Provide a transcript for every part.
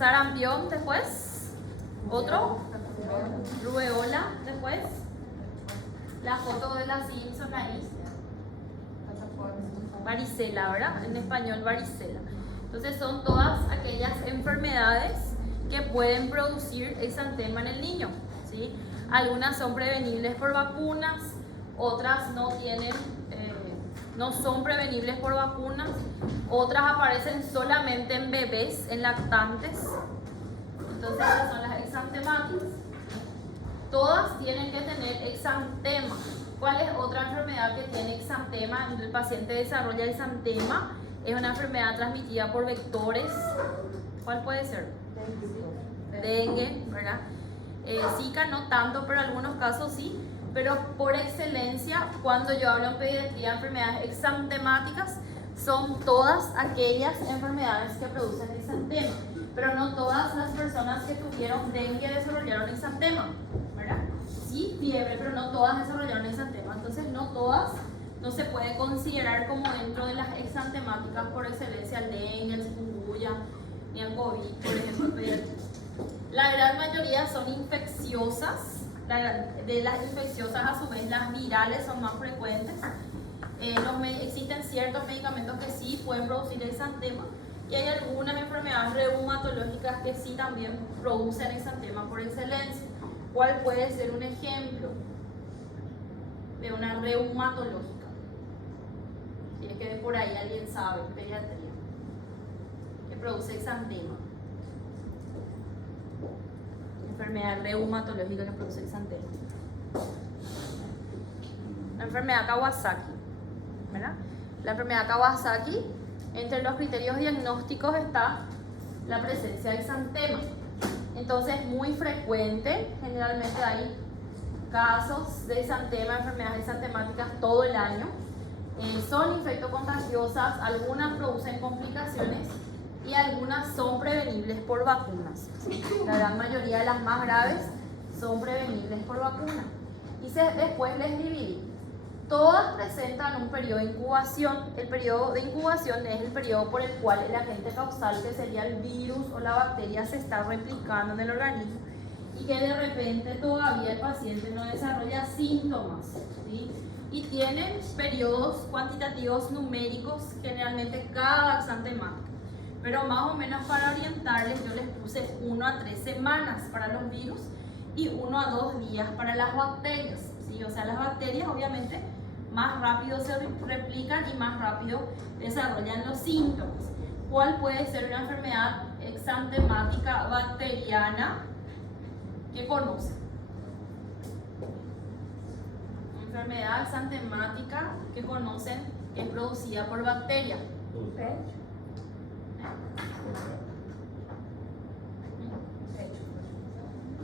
Sarampión después. Otro. Rubeola después. La foto de la Simpson ahí. Varicela, ¿verdad? En español, varicela. Entonces son todas aquellas enfermedades que pueden producir exantema en el niño, ¿sí? Algunas son prevenibles por vacunas, otras no son prevenibles por vacunas, otras aparecen solamente en bebés, en lactantes. Entonces esas son las exantemáticas. Todas tienen que tener exantema. ¿Cuál es otra enfermedad que tiene exantema? El paciente desarrolla exantema. Es una enfermedad transmitida por vectores. ¿Cuál puede ser? Dengue, ¿verdad? Zika no tanto, pero en algunos casos sí. Pero por excelencia, cuando yo hablo en pediatría de enfermedades exantemáticas, son todas aquellas enfermedades que producen exantema. Pero no todas las personas que tuvieron dengue desarrollaron exantema, ¿verdad? Sí, fiebre, pero no todas desarrollaron exantema. Entonces no se puede considerar como dentro de las exantemáticas por excelencia el dengue, el chikungunya, ni el COVID, por ejemplo. La gran mayoría son infecciosas. De las infecciosas, a su vez, las virales son más frecuentes. Existen ciertos medicamentos que sí pueden producir exantema. Y hay algunas enfermedades reumatológicas que sí también producen exantema por excelencia. ¿Cuál puede ser un ejemplo de una reumatológica? Si es que de por ahí alguien sabe, pediatría, que produce exantema. Enfermedad reumatológica que produce exantema. La enfermedad Kawasaki, ¿verdad? La enfermedad Kawasaki, entre los criterios diagnósticos está la presencia de exantema. Entonces, muy frecuente, generalmente hay casos de exantema, enfermedades exantemáticas todo el año. Son infectocontagiosas, algunas producen complicaciones y algunas son prevenibles por vacunas. La gran mayoría de las más graves son prevenibles por vacuna. Y después les dividí. Todas presentan un periodo de incubación. El periodo de incubación es el periodo por el cual el agente causal, que sería el virus o la bacteria, se está replicando en el organismo y que de repente todavía el paciente no desarrolla síntomas, ¿sí? Y tienen periodos cuantitativos numéricos, generalmente cada exantemática. Pero más o menos para orientarles, yo les puse 1 a 3 semanas para los virus y 1 a 2 días para las bacterias, ¿sí? O sea, las bacterias obviamente más rápido se replican y más rápido desarrollan los síntomas. ¿Cuál puede ser una enfermedad exantemática bacteriana que conocen? Enfermedad exantemática que conocen que es producida por bacterias.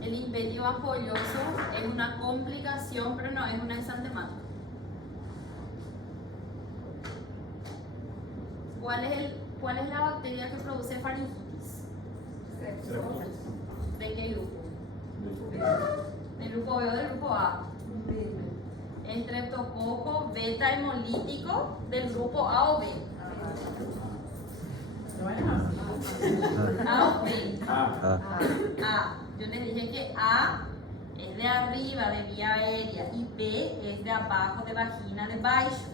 El impedio ampolloso es una complicación, pero no es una exantemática. ¿Cuál es la bacteria que produce faringitis? ¿De qué grupo? ¿Del grupo B o del grupo A? El streptococo beta hemolítico del grupo A o B. A o B. A. Yo les dije que A es de arriba, de vía aérea, y B es de abajo, de vagina, de baixo.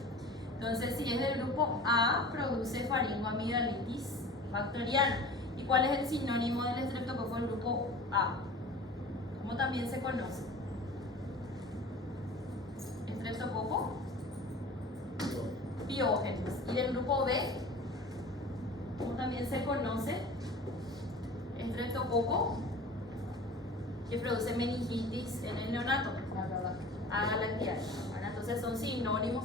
Entonces, si es del grupo A, produce faringoamigdalitis bacteriana. ¿Y cuál es el sinónimo del estreptococo del grupo A? ¿Cómo también se conoce? Estreptococo piógenes. ¿Y del grupo B? ¿Cómo también se conoce? Estreptococo que produce meningitis en el neonato. Agalactiaria. Entonces son sinónimos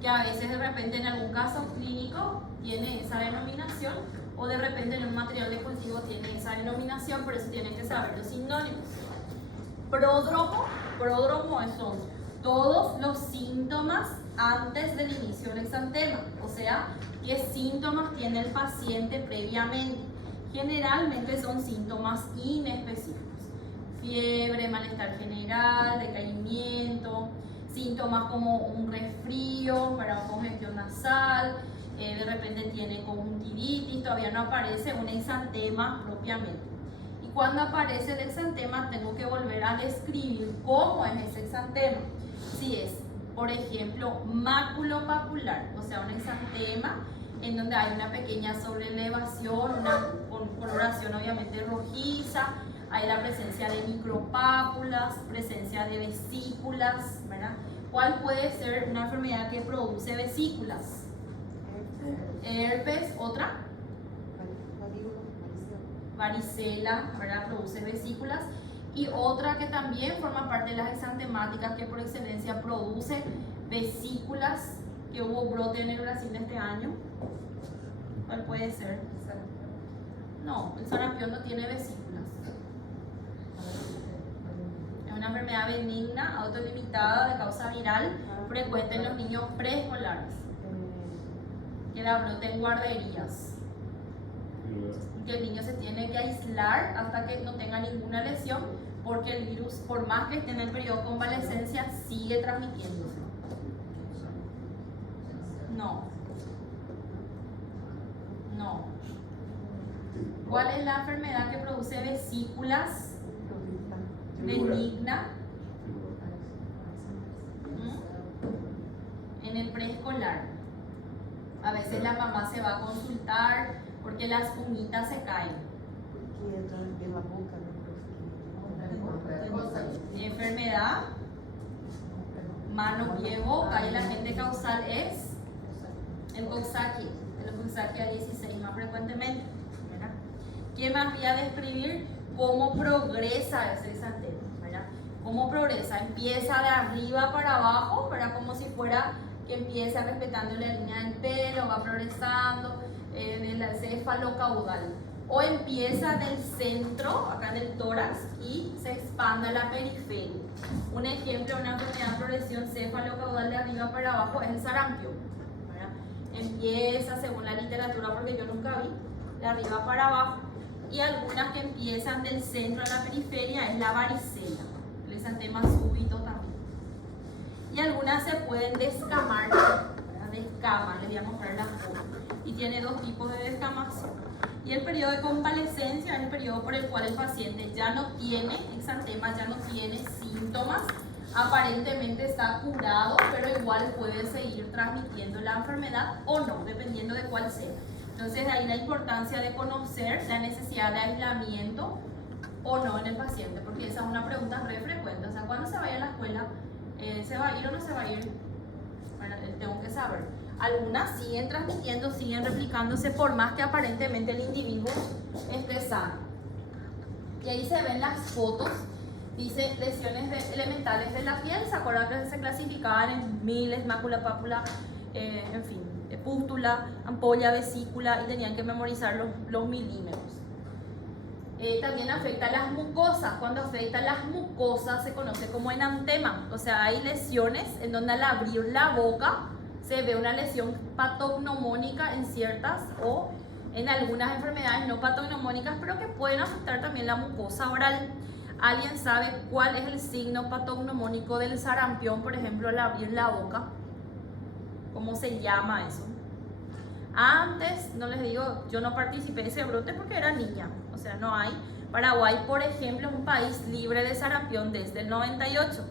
que a veces de repente en algún caso clínico tiene esa denominación o de repente en un material de cultivo tiene esa denominación, por eso tienen que saber los sinónimos. Pródromo son todos los síntomas antes del inicio del exantema, o sea, qué síntomas tiene el paciente previamente. Generalmente son síntomas inespecíficos: fiebre, malestar general, decaimiento, síntomas como un resfrío, congestión nasal, de repente tiene conjuntivitis, todavía no aparece un exantema propiamente. cuando aparece el exantema tengo que volver a describir cómo es ese exantema. Si es, por ejemplo, maculopapular, o sea, un exantema en donde hay una pequeña sobrelevación, una coloración obviamente rojiza, hay la presencia de micropápulas, presencia de vesículas, ¿verdad? ¿Cuál puede ser una enfermedad que produce vesículas? Herpes, otra. Varicela, ¿verdad? Produce vesículas. Y otra que también forma parte de las exantemáticas, que por excelencia produce vesículas, que hubo brote en el Brasil este año. ¿Cuál puede ser? No, el sarampión no tiene vesículas. Es una enfermedad benigna, autolimitada, de causa viral, frecuente en los niños preescolares, que la brote en guarderías. Que el niño se tiene que aislar hasta que no tenga ninguna lesión, porque el virus, por más que esté en el periodo de convalescencia, sigue transmitiéndose. No. ¿Cuál es la enfermedad que produce vesículas? Benigna. En el preescolar. A veces la mamá se va a consultar porque las uñitas se caen. Enfermedad, mano, pie, boca, y el agente causal es el Coxsackie. El Coxsackie A16 más frecuentemente, ¿verdad? ¿Quién más voy a describir cómo progresa ese exantema, ¿verdad? ¿Cómo progresa? Empieza de arriba para abajo, ¿verdad? Como si fuera que empieza respetando la línea del pelo, va progresando en el cefalocaudal. O empieza del centro, acá en el tórax, y se expande a la periferia. Un ejemplo de una enfermedad de progresión cefalocaudal de arriba para abajo es el sarampión, ¿verdad? Empieza, según la literatura, porque yo nunca vi, de arriba para abajo. Y algunas que empiezan del centro a la periferia es la varicela, el exantema súbito también. Y algunas se pueden descamar, ¿verdad? Descaman, les voy a mostrar la foto. Y tiene dos tipos de descamación. Y el periodo de convalescencia es el periodo por el cual el paciente ya no tiene exantema, ya no tiene síntomas, aparentemente está curado, pero igual puede seguir transmitiendo la enfermedad o no, dependiendo de cuál sea. Entonces, de ahí la importancia de conocer la necesidad de aislamiento o no en el paciente, porque esa es una pregunta re frecuente. O sea, ¿cuándo se vaya a la escuela? ¿Se va a ir o no se va a ir? Bueno, tengo que saber. Algunas siguen transmitiendo, siguen replicándose, por más que aparentemente el individuo esté sano. Y ahí se ven las fotos. Dice lesiones elementales de la piel. ¿Se acuerdan que se clasificaban en miles, mácula, pápula, en fin, pústula, ampolla, vesícula, y tenían que memorizar los milímetros? También afecta a las mucosas. Cuando afecta a las mucosas se conoce como enantema. O sea, hay lesiones en donde al abrir la boca se ve una lesión patognomónica en ciertas o en algunas enfermedades no patognomónicas, pero que pueden afectar también la mucosa oral. ¿Alguien sabe cuál es el signo patognomónico del sarampión, por ejemplo, al abrir la boca? ¿Cómo se llama eso? Antes, no les digo, yo no participé de ese brote porque era niña, o sea, no hay. Paraguay, por ejemplo, es un país libre de sarampión desde el 98,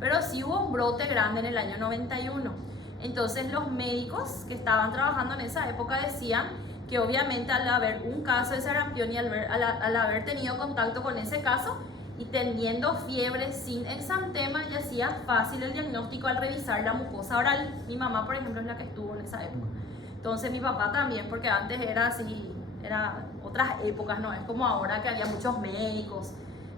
pero sí hubo un brote grande en el año 91. Entonces los médicos que estaban trabajando en esa época decían que obviamente al haber un caso de sarampión y al haber tenido contacto con ese caso y teniendo fiebre sin exantema, ya hacía fácil el diagnóstico al revisar la mucosa oral. Mi mamá, por ejemplo, es la que estuvo en esa época. Entonces mi papá también, porque antes era así, era otras épocas, no es como ahora que había muchos médicos,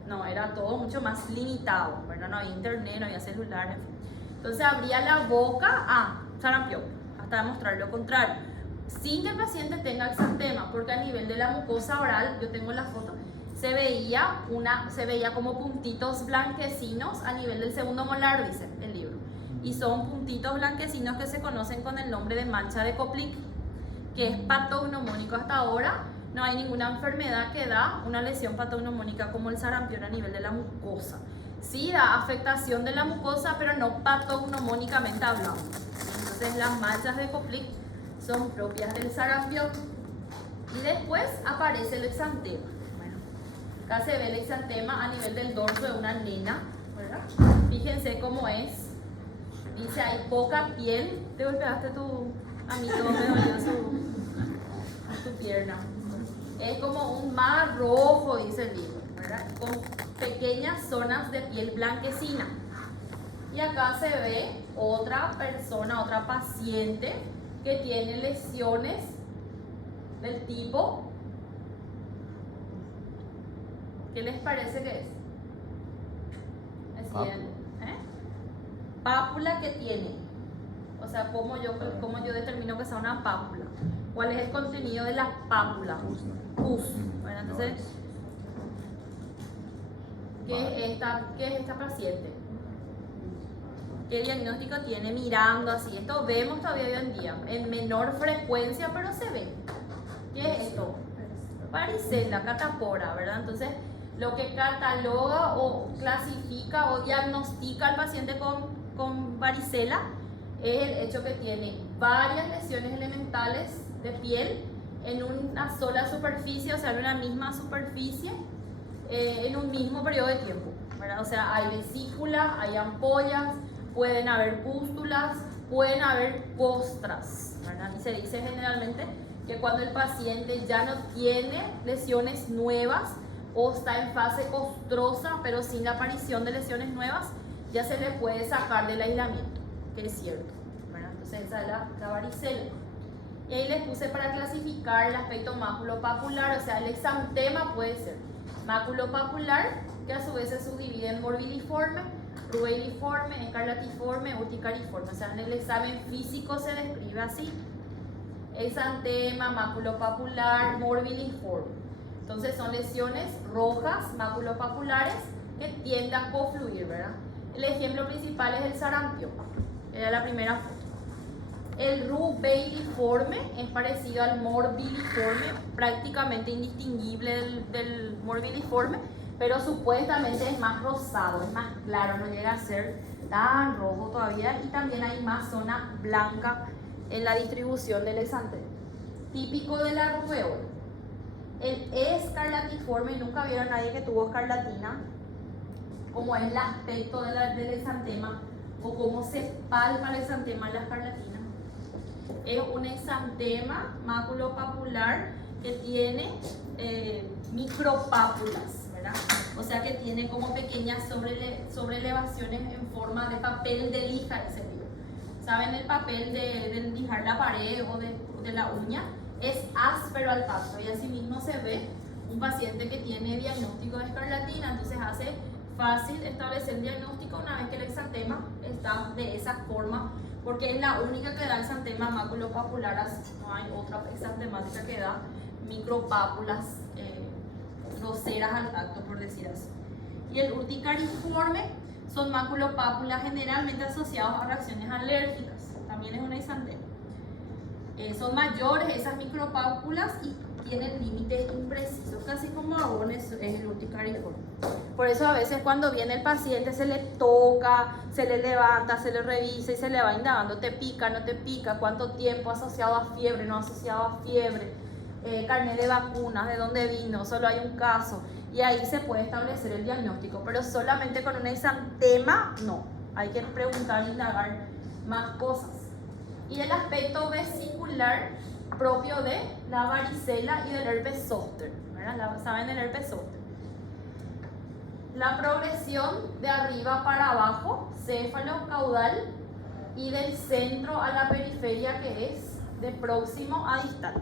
no, era todo mucho más limitado, ¿verdad? No había internet, no había celular, en fin. Entonces abría la boca, sarampión, hasta demostrar lo contrario, sin que el paciente tenga exantema, porque a nivel de la mucosa oral, yo tengo la foto, se veía como puntitos blanquecinos a nivel del segundo molar, dice el libro, y son puntitos blanquecinos que se conocen con el nombre de mancha de Koplik, que es patognomónico. Hasta ahora no hay ninguna enfermedad que da una lesión patognomónica como el sarampión a nivel de la mucosa. Sí da afectación de la mucosa, pero no patognomónicamente hablando. Entonces las manchas de Koplik son propias del sarampión. Y después aparece el exantema. Bueno, Acá se ve el exantema a nivel del dorso de una nena, ¿verdad? Fíjense cómo es. Dice, hay poca piel. Te golpeaste tu amito, me dolió su pierna. Es como un mar rojo, dice el libro, ¿verdad? Con pequeñas zonas de piel blanquecina. Y acá se ve otra persona, otra paciente que tiene lesiones del tipo, ¿qué les parece que es? Pápula que tiene. O sea, ¿cómo yo determino que sea una pápula? ¿Cuál es el contenido de la pápula? Pus. Bueno, entonces, ¿qué es esta paciente? ¿Qué diagnóstico tiene? Mirando así. Esto vemos todavía hoy en día. En menor frecuencia, pero se ve. ¿Qué es esto? Varicela, catapora, ¿verdad? Entonces, lo que cataloga o clasifica o diagnostica al paciente con varicela es el hecho que tiene varias lesiones elementales de piel en una sola superficie, o sea, en una misma superficie, en un mismo periodo de tiempo, ¿verdad? O sea, hay vesículas, hay ampollas, pueden haber pústulas, pueden haber costras, ¿verdad? Y se dice generalmente que cuando el paciente ya no tiene lesiones nuevas o está en fase costrosa, pero sin la aparición de lesiones nuevas, ya se le puede sacar del aislamiento, que es cierto, ¿verdad? Entonces esa es la varicela. Y ahí les puse para clasificar el aspecto maculopapular, o sea, el exantema puede ser maculopapular, que a su vez se subdivide en morbilliforme, rubelliforme, escarlatiforme, urticariforme. O sea, en el examen físico se describe así: exantema, maculopapular, morbilliforme. Entonces son lesiones rojas, maculopapulares, que tienden a confluir, ¿verdad? El ejemplo principal es el sarampión, era la primera foto. El rubelliforme es parecido al morbilliforme, prácticamente indistinguible del morbilliforme, pero supuestamente es más rosado, es más claro, no llega a ser tan rojo todavía, y también hay más zona blanca en la distribución del exantema. Típico de la rubeola. El escarlatiforme, nunca vieron a nadie que tuvo escarlatina, como es el aspecto del exantema o cómo se palpa el exantema en la escarlatina. Es un exantema maculopapular que tiene micropápulas, ¿verdad? O sea que tiene como pequeñas sobrelevaciones en forma de papel de lija, ese libro. ¿Saben el papel de lijar la pared o de la uña? Es áspero al tacto, y así mismo se ve un paciente que tiene diagnóstico de escarlatina, entonces hace fácil establecer el diagnóstico una vez que el exantema está de esa forma, porque es la única que da exantema maculopapular, no hay otra exantemática que da micropápulas groseras al tacto, por decir así. Y el urticariforme son maculopápulas generalmente asociados a reacciones alérgicas, también es un exantema. Son mayores esas micropápulas y tienen límites imprecisos, casi como abones es el urticariforme. Por eso a veces cuando viene el paciente se le toca, se le levanta, se le revisa y se le va indagando: ¿te pica, no te pica? ¿Cuánto tiempo? ¿Asociado a fiebre, no asociado a fiebre? Carnet de vacunas, ¿de dónde vino? Solo hay un caso. Y ahí se puede establecer el diagnóstico, pero solamente con un exantema no. Hay que preguntar e indagar más cosas. Y el aspecto vesicular propio de la varicela y del herpes zóster, ¿verdad? ¿Saben el herpes zóster? La progresión de arriba para abajo, céfalo, caudal, y del centro a la periferia, que es de próximo a distal.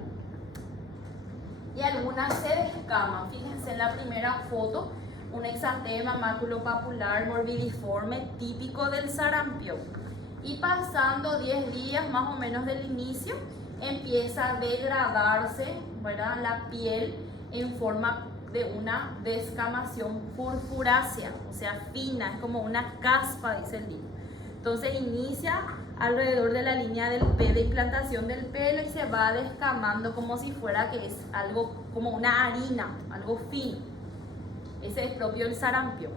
Y algunas se descaman. Fíjense en la primera foto, un exantema maculopapular morbilliforme típico del sarampión. Y pasando 10 días más o menos del inicio, empieza a degradarse, ¿verdad?, la piel en forma de una descamación purpurácea, o sea, fina, es como una caspa, dice el libro. Entonces inicia alrededor de la línea de implantación del pelo y se va descamando como si fuera que es algo como una harina, algo fino. Ese es propio del sarampión.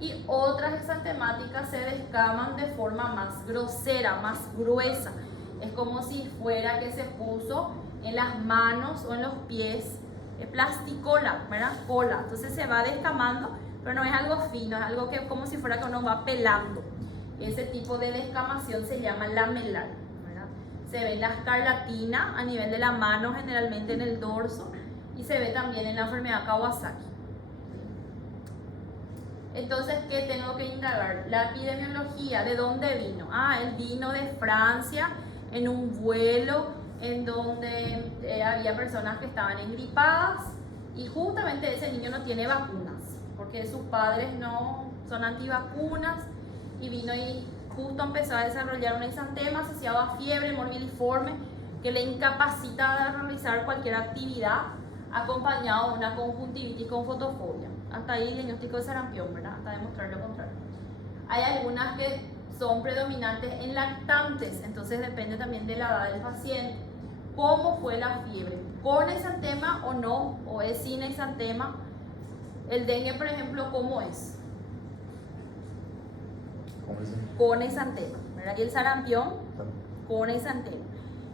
Y otras exantemáticas se descaman de forma más grosera, más gruesa. Es como si fuera que se puso en las manos o en los pies plasticola, ¿verdad? Cola. Entonces se va descamando, pero no es algo fino, es algo que como si fuera que uno va pelando. Ese tipo de descamación se llama lamelar, ¿verdad? Se ve en la escarlatina a nivel de la mano, generalmente en el dorso, y se ve también en la enfermedad Kawasaki. Entonces, ¿qué tengo que indagar? La epidemiología, ¿de dónde vino? Él vino de Francia en un vuelo en donde había personas que estaban engripadas y justamente ese niño no tiene vacunas porque sus padres no son antivacunas y vino y justo empezó a desarrollar un exantema asociado a fiebre morbiliforme que le incapacita de realizar cualquier actividad acompañado de una conjuntivitis con fotofobia. Hasta ahí el diagnóstico de sarampión, ¿verdad? Hasta demostrar lo contrario. Hay algunas que son predominantes en lactantes, entonces depende también de la edad del paciente. ¿Cómo fue la fiebre? ¿Con exantema o no? ¿O es sin exantema? El dengue, por ejemplo, ¿cómo es? Con exantema, ¿verdad? Y el sarampión, con exantema.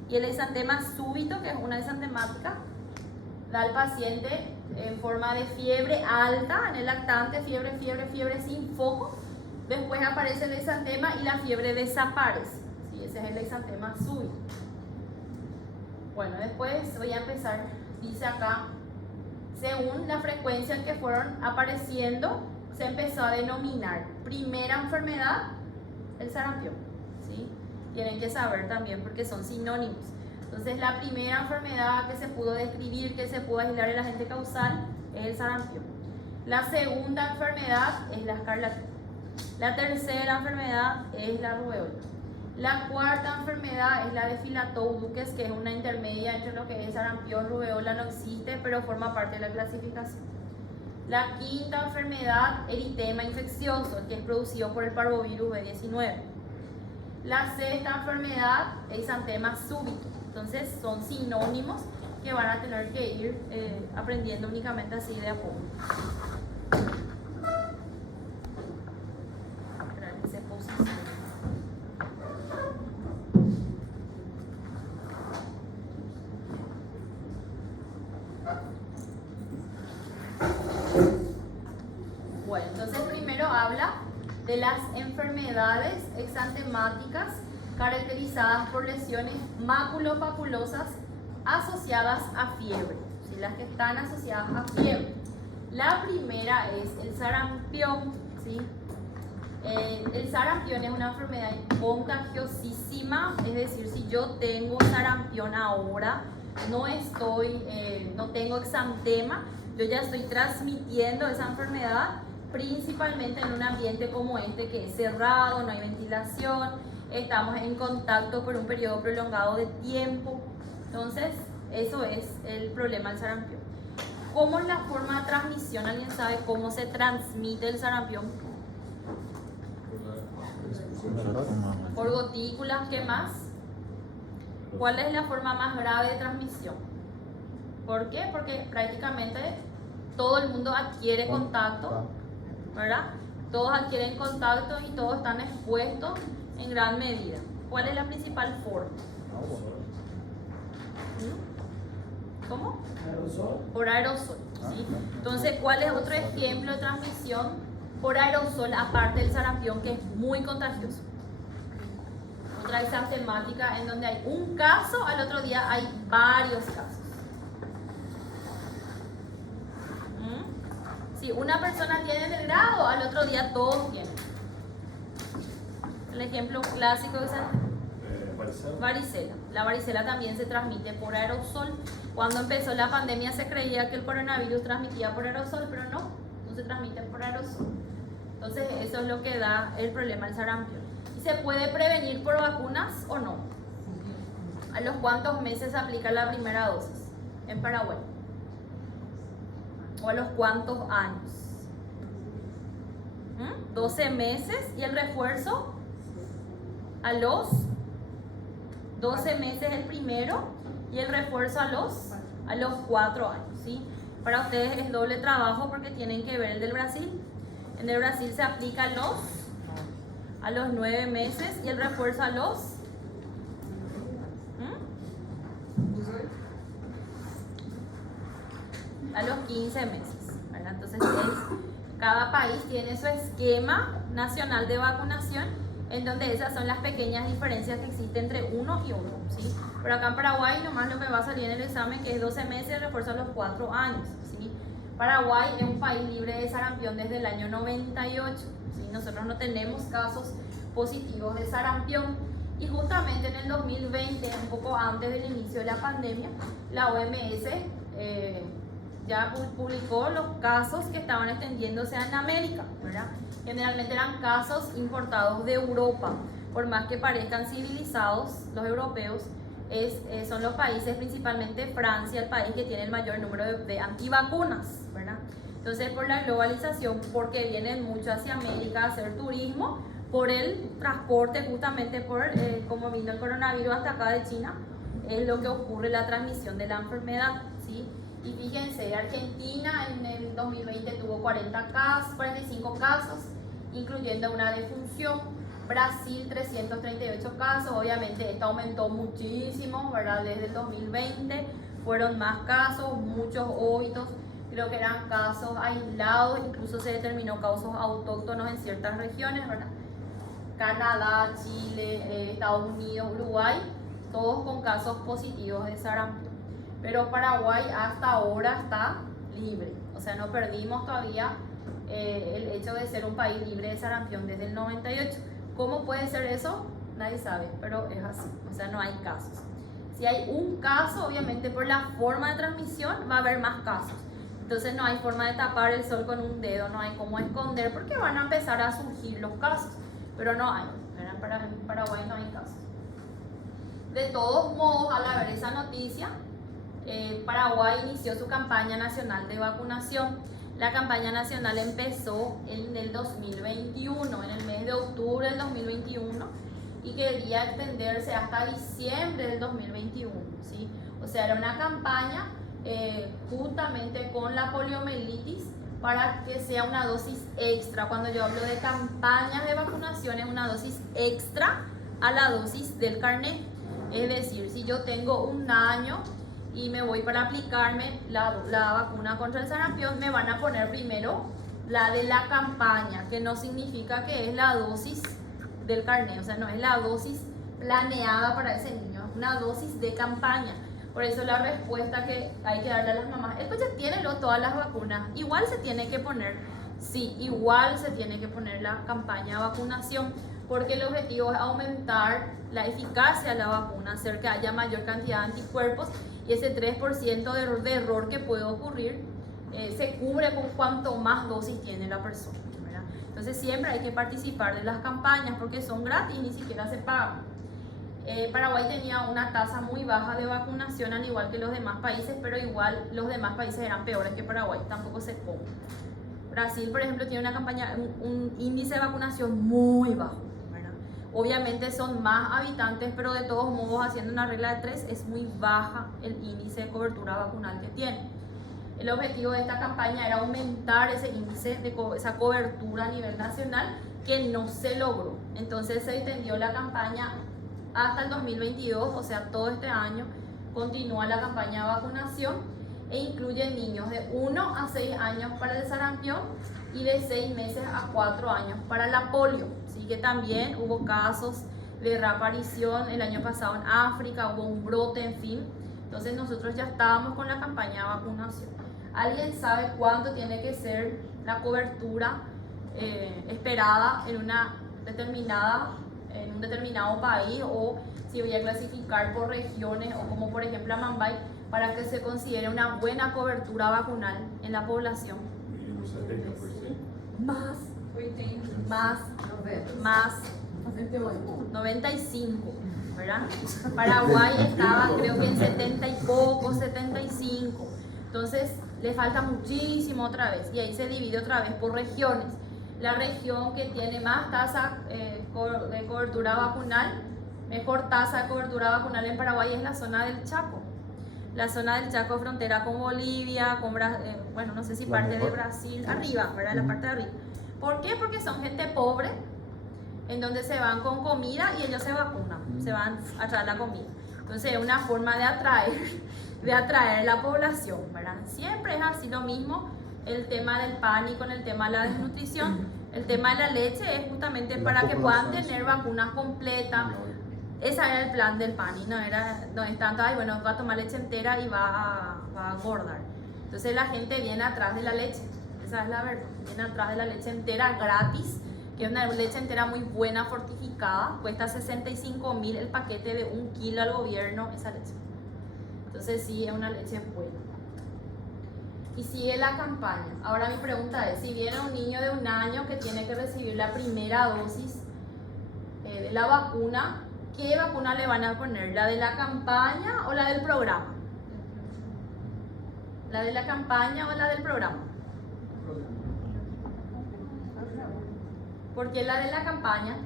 Y el exantema súbito, que es una exantemática, da al paciente en forma de fiebre alta en el lactante, fiebre sin foco. Después aparece el exantema y la fiebre desaparece. Sí, ese es el exantema súbito. Bueno, después voy a empezar, dice acá, según la frecuencia en que fueron apareciendo, se empezó a denominar primera enfermedad el sarampión. ¿Sí? Tienen que saber también porque son sinónimos. Entonces, la primera enfermedad que se pudo describir, que se pudo aislar el agente causal, es el sarampión. La segunda enfermedad es la escarlatina. La tercera enfermedad es la rubeola. La cuarta enfermedad es la de Filatou-Duques, que es una intermedia entre lo que es sarampión, rubeola, no existe, pero forma parte de la clasificación. La quinta enfermedad, eritema infeccioso, que es producido por el parvovirus B19. La sexta enfermedad es exantema súbito. Entonces son sinónimos que van a tener que ir aprendiendo únicamente así de a poco. Esperar que se posicione. Bueno, entonces primero habla de las enfermedades exantemáticas caracterizadas por lesiones maculopapulosas asociadas a fiebre, ¿sí? Las que están asociadas a fiebre. La primera es el sarampión, ¿sí? El sarampión es una enfermedad contagiosísima, es decir, si yo tengo sarampión ahora, no tengo exantema, yo ya estoy transmitiendo esa enfermedad, principalmente en un ambiente como este que es cerrado, no hay ventilación, estamos en contacto por un periodo prolongado de tiempo. Entonces, eso es el problema del sarampión. ¿Cómo es la forma de transmisión? ¿Alguien sabe cómo se transmite el sarampión? Por gotículas, ¿qué más? ¿Cuál es la forma más grave de transmisión? ¿Por qué? Porque prácticamente todo el mundo adquiere contacto, ¿verdad? Todos adquieren contacto y todos están expuestos en gran medida. ¿Cuál es la principal forma? ¿Cómo? Aerosol. Por aerosol, ¿sí? Entonces, ¿cuál es otro ejemplo de transmisión por aerosol, aparte del sarampión, que es muy contagioso? Otra exantemática en donde hay un caso, al otro día hay varios casos. Si una persona tiene el grado, al otro día todos tienen. El ejemplo clásico es varicela. La varicela también se transmite por aerosol. Cuando empezó la pandemia se creía que el coronavirus transmitía por aerosol, pero no se transmite por aerosol. Entonces eso es lo que da el problema del sarampión. ¿Y se puede prevenir por vacunas o no? ¿A los cuántos meses se aplica la primera dosis en Paraguay? ¿O a los cuántos años? 12 meses. ¿Y el refuerzo? A los 12 meses el primero y el refuerzo a los 4 años, ¿sí? Para ustedes es doble trabajo porque tienen que ver el del Brasil. En el Brasil se aplica a los 9 meses y el refuerzo a los... a los 15 meses, ¿verdad? Entonces, cada país tiene su esquema nacional de vacunación, en donde esas son las pequeñas diferencias que existen entre uno y otro, ¿sí? Pero acá en Paraguay nomás lo que va a salir en el examen, que es 12 meses de refuerzo a los 4 años, ¿sí? Paraguay es un país libre de sarampión desde el año 98, ¿sí? Nosotros no tenemos casos positivos de sarampión, y justamente en el 2020, un poco antes del inicio de la pandemia, la OMS ya publicó los casos que estaban extendiéndose en América, ¿verdad? Generalmente eran casos importados de Europa. Por más que parezcan civilizados, los europeos son los países, principalmente Francia, el país que tiene el mayor número de antivacunas, ¿verdad? Entonces, por la globalización, porque vienen mucho hacia América a hacer turismo, por el transporte, justamente por como vino el coronavirus hasta acá de China, es lo que ocurre la transmisión de la enfermedad, ¿sí? Y fíjense, Argentina en el 2020 tuvo 45 casos, incluyendo una defunción. Brasil 338 casos, obviamente esto aumentó muchísimo, ¿verdad? Desde el 2020 fueron más casos, muchos óbitos, creo que eran casos aislados, incluso se determinó casos autóctonos en ciertas regiones, ¿verdad? Canadá, Chile, Estados Unidos, Uruguay, todos con casos positivos de sarampión. Pero Paraguay hasta ahora está libre, o sea, no perdimos todavía el hecho de ser un país libre de sarampión desde el 98. ¿Cómo puede ser eso? Nadie sabe, pero es así, o sea, no hay casos. Si hay un caso, obviamente por la forma de transmisión va a haber más casos. Entonces no hay forma de tapar el sol con un dedo, no hay cómo esconder, porque van a empezar a surgir los casos, pero no hay, en Paraguay no hay casos. De todos modos, al ver esa noticia, Paraguay inició su campaña nacional de vacunación. La campaña nacional empezó en el 2021, en el mes de octubre del 2021, y quería extenderse hasta diciembre del 2021, ¿sí? O sea, era una campaña justamente con la poliomielitis para que sea una dosis extra. Cuando yo hablo de campañas de vacunación, es una dosis extra a la dosis del carnet. Es decir, si yo tengo un año y me voy para aplicarme la vacuna contra el sarampión, me van a poner primero la de la campaña, que no significa que es la dosis del carnet, o sea, no es la dosis planeada para ese niño, es una dosis de campaña. Por eso la respuesta que hay que darle a las mamás, pues ya tienen todas las vacunas, igual se tiene que poner, sí, igual se tiene que poner la campaña de vacunación, porque el objetivo es aumentar la eficacia de la vacuna, hacer que haya mayor cantidad de anticuerpos, y ese 3% de error que puede ocurrir se cubre con cuanto más dosis tiene la persona, ¿verdad? Entonces siempre hay que participar de las campañas porque son gratis y ni siquiera se pagan. Paraguay tenía una tasa muy baja de vacunación, al igual que los demás países, pero igual los demás países eran peores que Paraguay, tampoco se come. Brasil, por ejemplo, tiene una campaña, un índice de vacunación muy bajo, ¿verdad? Obviamente son más habitantes, pero de todos modos, haciendo una regla de 3, es muy baja el índice de cobertura vacunal que tiene. El objetivo de esta campaña era aumentar ese índice, esa cobertura a nivel nacional, que no se logró. Entonces se extendió la campaña hasta el 2022, o sea, todo este año continúa la campaña de vacunación e incluye niños de 1 a 6 años para el sarampión y de 6 meses a 4 años para la polio. Así que también hubo casos de reaparición el año pasado en África, hubo un brote, en fin. Entonces nosotros ya estábamos con la campaña de vacunación. ¿Alguien sabe cuánto tiene que ser la cobertura esperada en un determinado país, o si voy a clasificar por regiones, o como por ejemplo a Mambay, para que se considere una buena cobertura vacunal en la población? Más 95, ¿verdad? Paraguay estaba creo que en 70 y poco, 75. Entonces le falta muchísimo otra vez, y ahí se divide otra vez por regiones. La región que tiene más tasa de cobertura vacunal, mejor tasa de cobertura vacunal en Paraguay, es la zona del Chaco. La zona del Chaco, frontera con Bolivia, con bueno, no sé si parte de Brasil, arriba, ¿verdad? La parte de arriba. ¿Por qué? Porque son gente pobre, en donde se van con comida y ellos se vacunan, se van a traer la comida. Entonces es una forma de atraer de atraer la población, ¿verdad? Siempre es así lo mismo, el tema del pánico, el tema de la desnutrición, el tema de la leche es justamente para que puedan tener vacunas completas. Ese era el plan del PANI, no es tanto, ay, bueno, va a tomar leche entera y va a engordar. Entonces la gente viene atrás de la leche, esa es la verdad, viene atrás de la leche entera gratis, que es una leche entera muy buena, fortificada, cuesta 65.000 el paquete de 1 kilo al gobierno, esa leche. Entonces sí, es una leche buena. Y sigue la campaña. Ahora mi pregunta es, si viene un niño de 1 año que tiene que recibir la primera dosis de la vacuna, ¿qué vacuna le van a poner? ¿La de la campaña o la del programa? ¿La de la campaña o la del programa? ¿Por qué la de la campaña?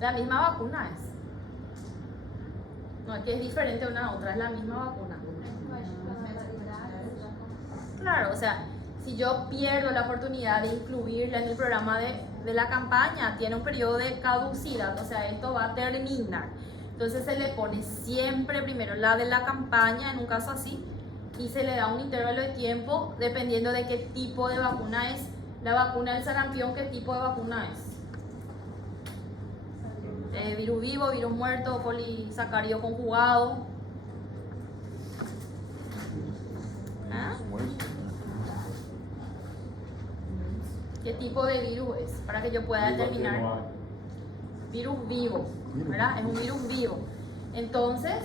La misma vacuna es. No, es que es diferente una a otra, es la misma vacuna. Claro, o sea, si yo pierdo la oportunidad de incluirla en el programa de la campaña, tiene un periodo de caducidad, o sea, esto va a terminar. Entonces se le pone siempre primero la de la campaña, en un caso así, y se le da un intervalo de tiempo dependiendo de qué tipo de vacuna es. La vacuna del sarampión, ¿qué tipo de vacuna es? Virus vivo, virus muerto, polisacárido conjugado. ¿Ah? ¿Qué tipo de virus es? Para que yo pueda determinar. Virus vivo, ¿verdad? Es un virus vivo. Entonces,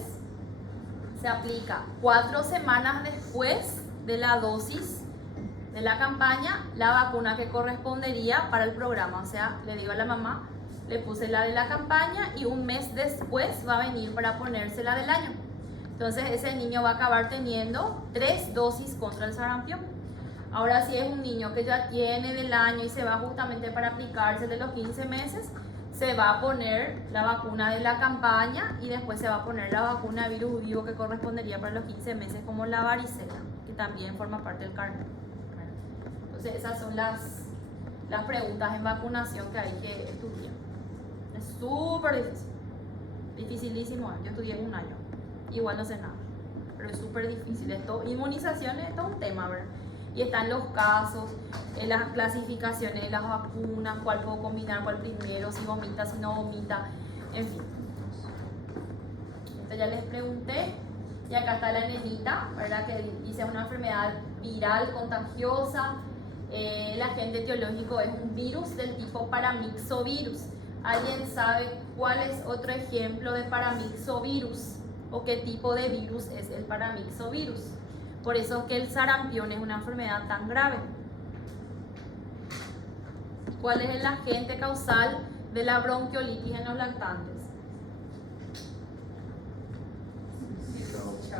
se aplica 4 semanas después de la dosis de la campaña, la vacuna que correspondería para el programa. O sea, le digo a la mamá, le puse la de la campaña y 1 mes después va a venir para ponerse la del año. Entonces, ese niño va a acabar teniendo 3 dosis contra el sarampión. Ahora, si es un niño que ya tiene del año y se va justamente para aplicarse de los 15 meses, se va a poner la vacuna de la campaña y después se va a poner la vacuna de virus vivo que correspondería para los 15 meses, como la varicela, que también forma parte del carnet. Entonces, esas son las preguntas en vacunación que hay que estudiar. Es súper difícil, dificilísimo. Yo estudié 1 año, igual no sé nada, pero es súper difícil. Esto, inmunizaciones, esto es un tema, ¿verdad? Y están los casos, las clasificaciones de las vacunas, cuál puedo combinar, cuál primero, si vomita, si no vomita, en fin. Entonces ya les pregunté, y acá está la nenita, ¿verdad? Que dice una enfermedad viral contagiosa. El agente etiológico es un virus del tipo paramyxovirus. ¿Alguien sabe cuál es otro ejemplo de paramyxovirus? ¿O qué tipo de virus es el paramyxovirus? Por eso es que el sarampión es una enfermedad tan grave. ¿Cuál es el agente causal de la bronquiolitis en los lactantes?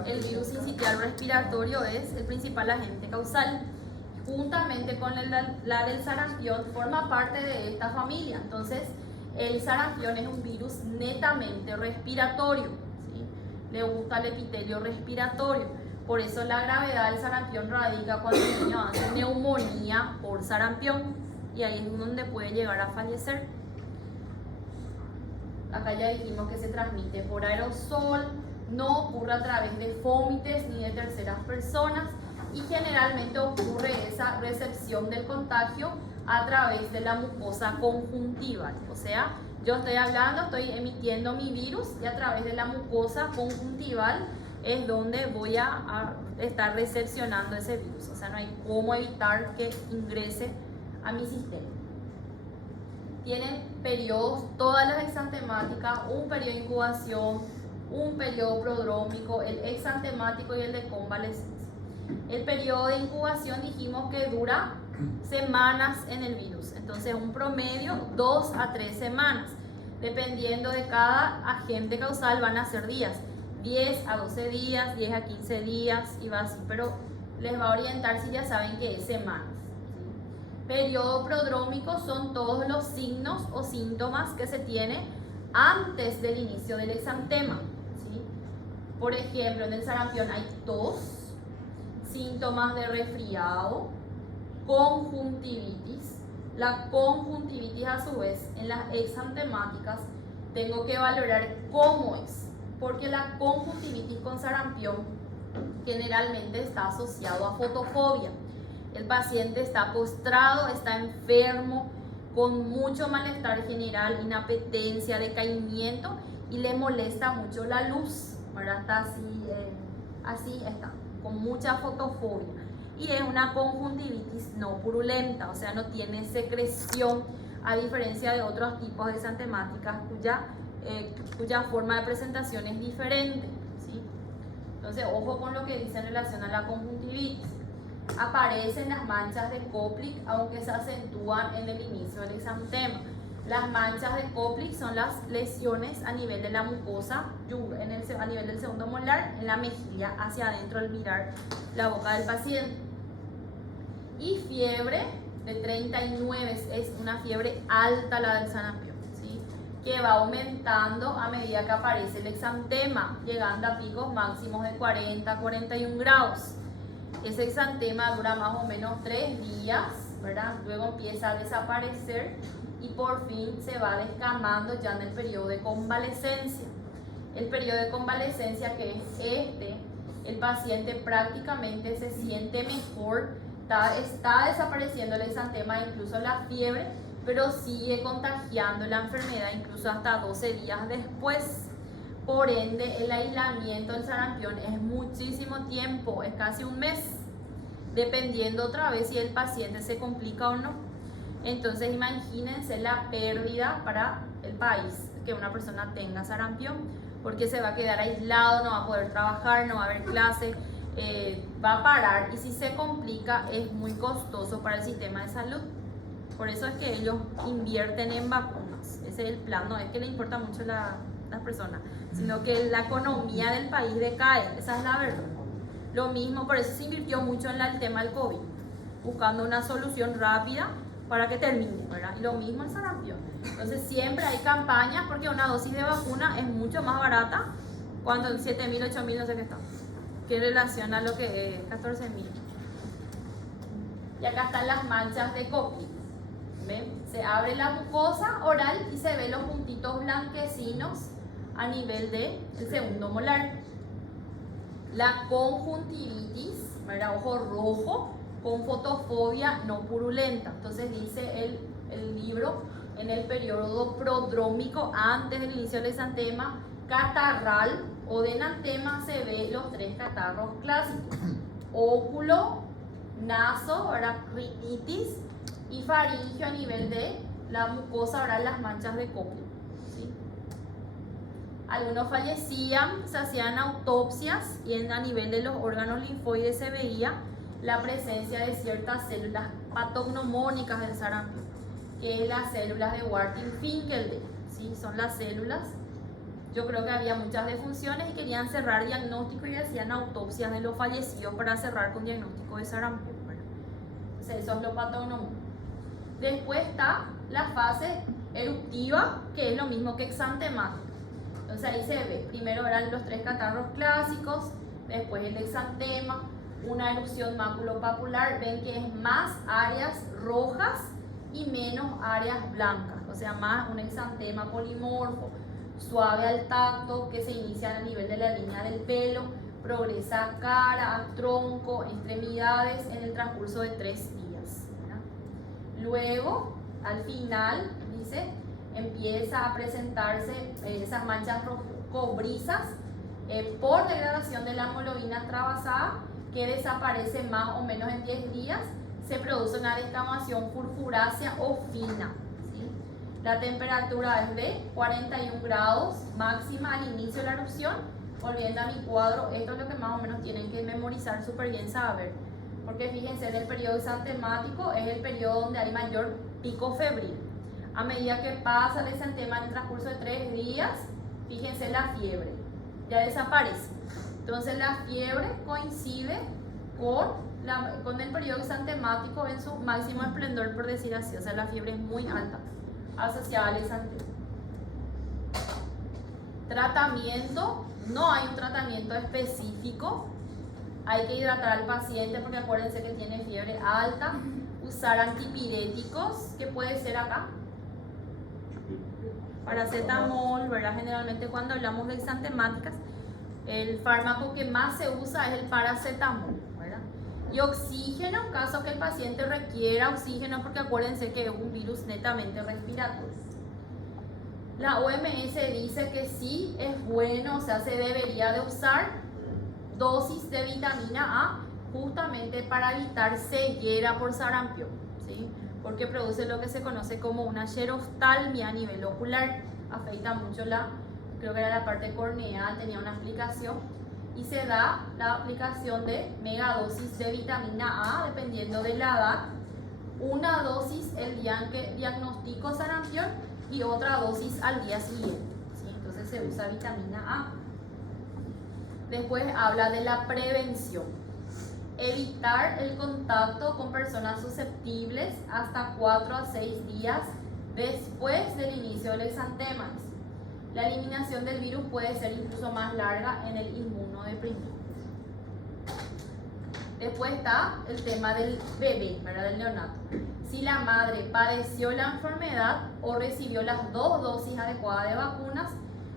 El virus sincitial respiratorio es el principal agente causal. Juntamente con la del sarampión forma parte de esta familia. Entonces, el sarampión es un virus netamente respiratorio, ¿sí? Le gusta el epitelio respiratorio. Por eso la gravedad del sarampión radica cuando el niño hace neumonía por sarampión y ahí es donde puede llegar a fallecer. Acá ya dijimos que se transmite por aerosol, no ocurre a través de fómites ni de terceras personas y generalmente ocurre esa recepción del contagio a través de la mucosa conjuntival. O sea, yo estoy hablando, estoy emitiendo mi virus y a través de la mucosa conjuntival es donde voy a estar recepcionando ese virus. O sea, no hay cómo evitar que ingrese a mi sistema. Tienen periodos, todas las exantemáticas, un periodo de incubación, un periodo prodrómico, el exantemático y el de convalescencia. El periodo de incubación dijimos que dura semanas en el virus. Entonces, un promedio 2 a 3 semanas. Dependiendo de cada agente causal van a ser días. 10 a 12 días, 10 a 15 días y va así, pero les va a orientar si ya saben que es semanas. Periodo prodrómico son todos los signos o síntomas que se tienen antes del inicio del exantema, ¿sí? Por ejemplo, en el sarampión hay tos, síntomas de resfriado, conjuntivitis. La conjuntivitis a su vez en las exantemáticas tengo que valorar cómo es. porque la conjuntivitis con sarampión generalmente está asociado a fotofobia. El paciente está postrado, está enfermo, con mucho malestar general, inapetencia, decaimiento y le molesta mucho la luz, ¿verdad? Está así está, con mucha fotofobia. Y es una conjuntivitis no purulenta, o sea, no tiene secreción, a diferencia de otros tipos de exantemáticas cuya forma de presentación es diferente, ¿sí? Entonces, ojo con lo que dice en relación a la conjuntivitis. Aparecen las manchas de Koplik, aunque se acentúan en el inicio del exantema. Las manchas de Koplik son las lesiones a nivel de la mucosa, a nivel del segundo molar, en la mejilla, hacia adentro al mirar la boca del paciente. Y fiebre de 39, es una fiebre alta la del sarampión, ¿sí? Que va aumentando a medida que aparece el exantema, llegando a picos máximos de 40-41 grados. Ese exantema dura más o menos 3 días, ¿verdad? Luego empieza a desaparecer y por fin se va descamando ya en el periodo de convalecencia. El periodo de convalecencia, que es el paciente prácticamente se siente mejor, está desapareciendo el exantema, incluso la fiebre, pero sigue contagiando la enfermedad incluso hasta 12 días después. Por ende, el aislamiento del sarampión es muchísimo tiempo, es casi un mes, dependiendo otra vez si el paciente se complica o no. Entonces, imagínense la pérdida para el país que una persona tenga sarampión, porque se va a quedar aislado, no va a poder trabajar, no va a haber clase, va a parar, y si se complica es muy costoso para el sistema de salud. Por eso es que ellos invierten en vacunas. Ese es el plan, no es que le importa mucho las personas, sino que la economía del país decae, esa es la verdad. Lo mismo, por eso se invirtió mucho en el tema del COVID, buscando una solución rápida para que termine, ¿verdad? Y lo mismo el sarampión. Entonces siempre hay campañas, porque una dosis de vacuna es mucho más barata, cuando en 7.000, 8.000, no sé qué está, que en relación a lo que es 14.000. Y acá están las manchas de Koplik. ¿Ven? Se abre la mucosa oral y se ven los puntitos blanquecinos a nivel del segundo molar. La conjuntivitis, ¿verdad? Ojo rojo, con fotofobia no purulenta. Entonces dice el libro, en el periodo prodrómico, antes del inicio del exantema, catarral o de enantema, se ve los 3 catarros clásicos: óculo, naso, ¿verdad? Rinitis, y faringio a nivel de la mucosa oral, las manchas de Koplik, ¿sí? Algunos fallecían, se hacían autopsias y a nivel de los órganos linfoides se veía la presencia de ciertas células patognomónicas del sarampión, que es las células de Warthin-Finkelder, ¿sí? Son las células. Yo creo que había muchas defunciones y querían cerrar diagnóstico y hacían autopsias de los fallecidos para cerrar con diagnóstico de sarampión. Entonces eso es lo patognomónico. Después está la fase eruptiva, que es lo mismo que exantemática. Entonces ahí se ve, primero eran los 3 catarros clásicos, después el exantema, una erupción maculopapular. Ven que es más áreas rojas y menos áreas blancas, o sea, más un exantema polimorfo, suave al tacto, que se inicia a nivel de la línea del pelo, progresa a cara, a tronco, extremidades en el transcurso de 3 días, ¿verdad? Luego, al final, dice, empieza a presentarse esas manchas cobrizas por degradación de la hemoglobina extravasada, que desaparece más o menos en 10 días. Se produce una descamación purpurácea o fina, ¿sí? La temperatura es de 41 grados máxima al inicio de la erupción. Volviendo a mi cuadro, esto es lo que más o menos tienen que memorizar súper bien, saber, porque fíjense, en el periodo exantemático es el periodo donde hay mayor pico febril. A medida que pasa el exantema en el transcurso de 3 días, fíjense, la fiebre ya desaparece. Entonces la fiebre coincide con el periodo exantemático en su máximo esplendor, por decir así. O sea, la fiebre es muy alta asociada al exantema. Tratamiento: no hay un tratamiento específico. Hay que hidratar al paciente, porque acuérdense que tiene fiebre alta. Usar antipiréticos, que puede ser acá paracetamol, ¿verdad? Generalmente cuando hablamos de exantemáticas, el fármaco que más se usa es el paracetamol, ¿verdad? Y oxígeno, en caso que el paciente requiera oxígeno, porque acuérdense que es un virus netamente respiratorio. La OMS dice que sí es bueno, o sea, se debería de usar dosis de vitamina A justamente para evitar ceguera por sarampión, ¿sí? Porque produce lo que se conoce como una xeroftalmia a nivel ocular, afecta mucho creo que era la parte corneal, tenía una explicación, y se da la aplicación de megadosis de vitamina A dependiendo de la edad, una dosis el día en que diagnostico sarampión y otra dosis al día siguiente, ¿sí? Entonces se usa vitamina A. Después habla de la prevención. Evitar el contacto con personas susceptibles hasta 4 a 6 días después del inicio del exantemas. La eliminación del virus puede ser incluso más larga en el inmunodeprimido. Después está el tema del bebé, ¿verdad? Del neonato. Si la madre padeció la enfermedad o recibió las 2 dosis adecuadas de vacunas,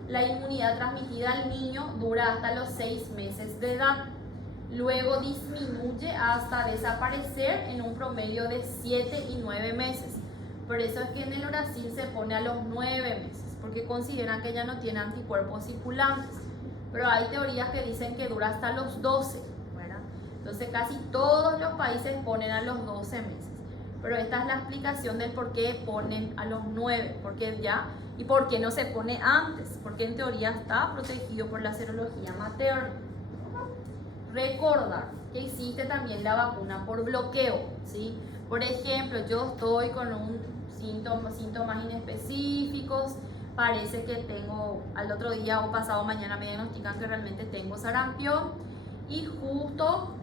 la inmunidad transmitida al niño dura hasta los 6 meses de edad. Luego disminuye hasta desaparecer en un promedio de 7 y 9 meses. Por eso es que en el Brasil se pone a los 9 meses, porque consideran que ya no tiene anticuerpos circulantes. Pero hay teorías que dicen que dura hasta los 12, ¿verdad? Entonces casi todos los países ponen a los 12 meses. Pero esta es la explicación del por qué ponen a los 9, porque ya, y por qué no se pone antes, porque en teoría está protegido por la serología materna. Recordar que existe también la vacuna por bloqueo, ¿sí? Por ejemplo, yo estoy con síntomas inespecíficos, parece que tengo, al otro día o pasado mañana me diagnostican que realmente tengo sarampión, y justo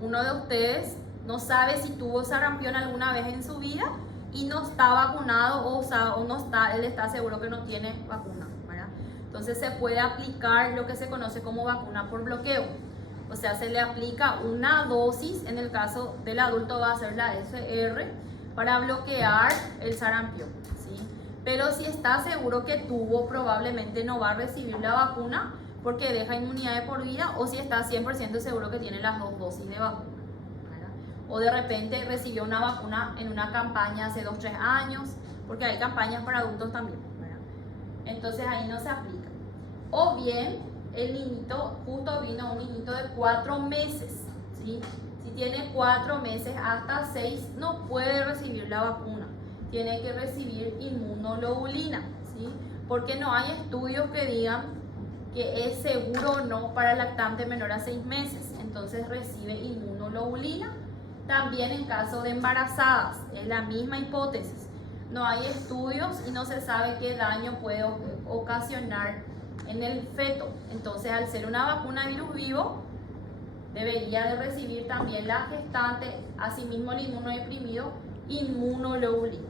uno de ustedes no sabe si tuvo sarampión alguna vez en su vida y no está vacunado o no está, él está seguro que no tiene vacuna, ¿verdad? Entonces se puede aplicar lo que se conoce como vacuna por bloqueo. O sea, se le aplica una dosis, en el caso del adulto va a ser la SR, para bloquear el sarampión, ¿sí? Pero si está seguro que tuvo, probablemente no va a recibir la vacuna porque deja inmunidad de por vida, o si está 100% seguro que tiene las 2 dosis de vacuna, ¿verdad? O de repente recibió una vacuna en una campaña hace 2 o 3 años, porque hay campañas para adultos también, ¿verdad? Entonces ahí no se aplica. O bien el niñito, justo vino un niñito de 4 meses, ¿sí? Si tiene 4 meses hasta 6 no puede recibir la vacuna, tiene que recibir inmunoglobulina, ¿sí? Porque no hay estudios que digan que es seguro o no para lactante menor a 6 meses, entonces recibe inmunoglobulina. También en caso de embarazadas, es la misma hipótesis, no hay estudios y no se sabe qué daño puede ocasionar en el feto. Entonces, al ser una vacuna virus vivo, debería de recibir también la gestante, asimismo el inmunodeprimido, inmunoglobulina.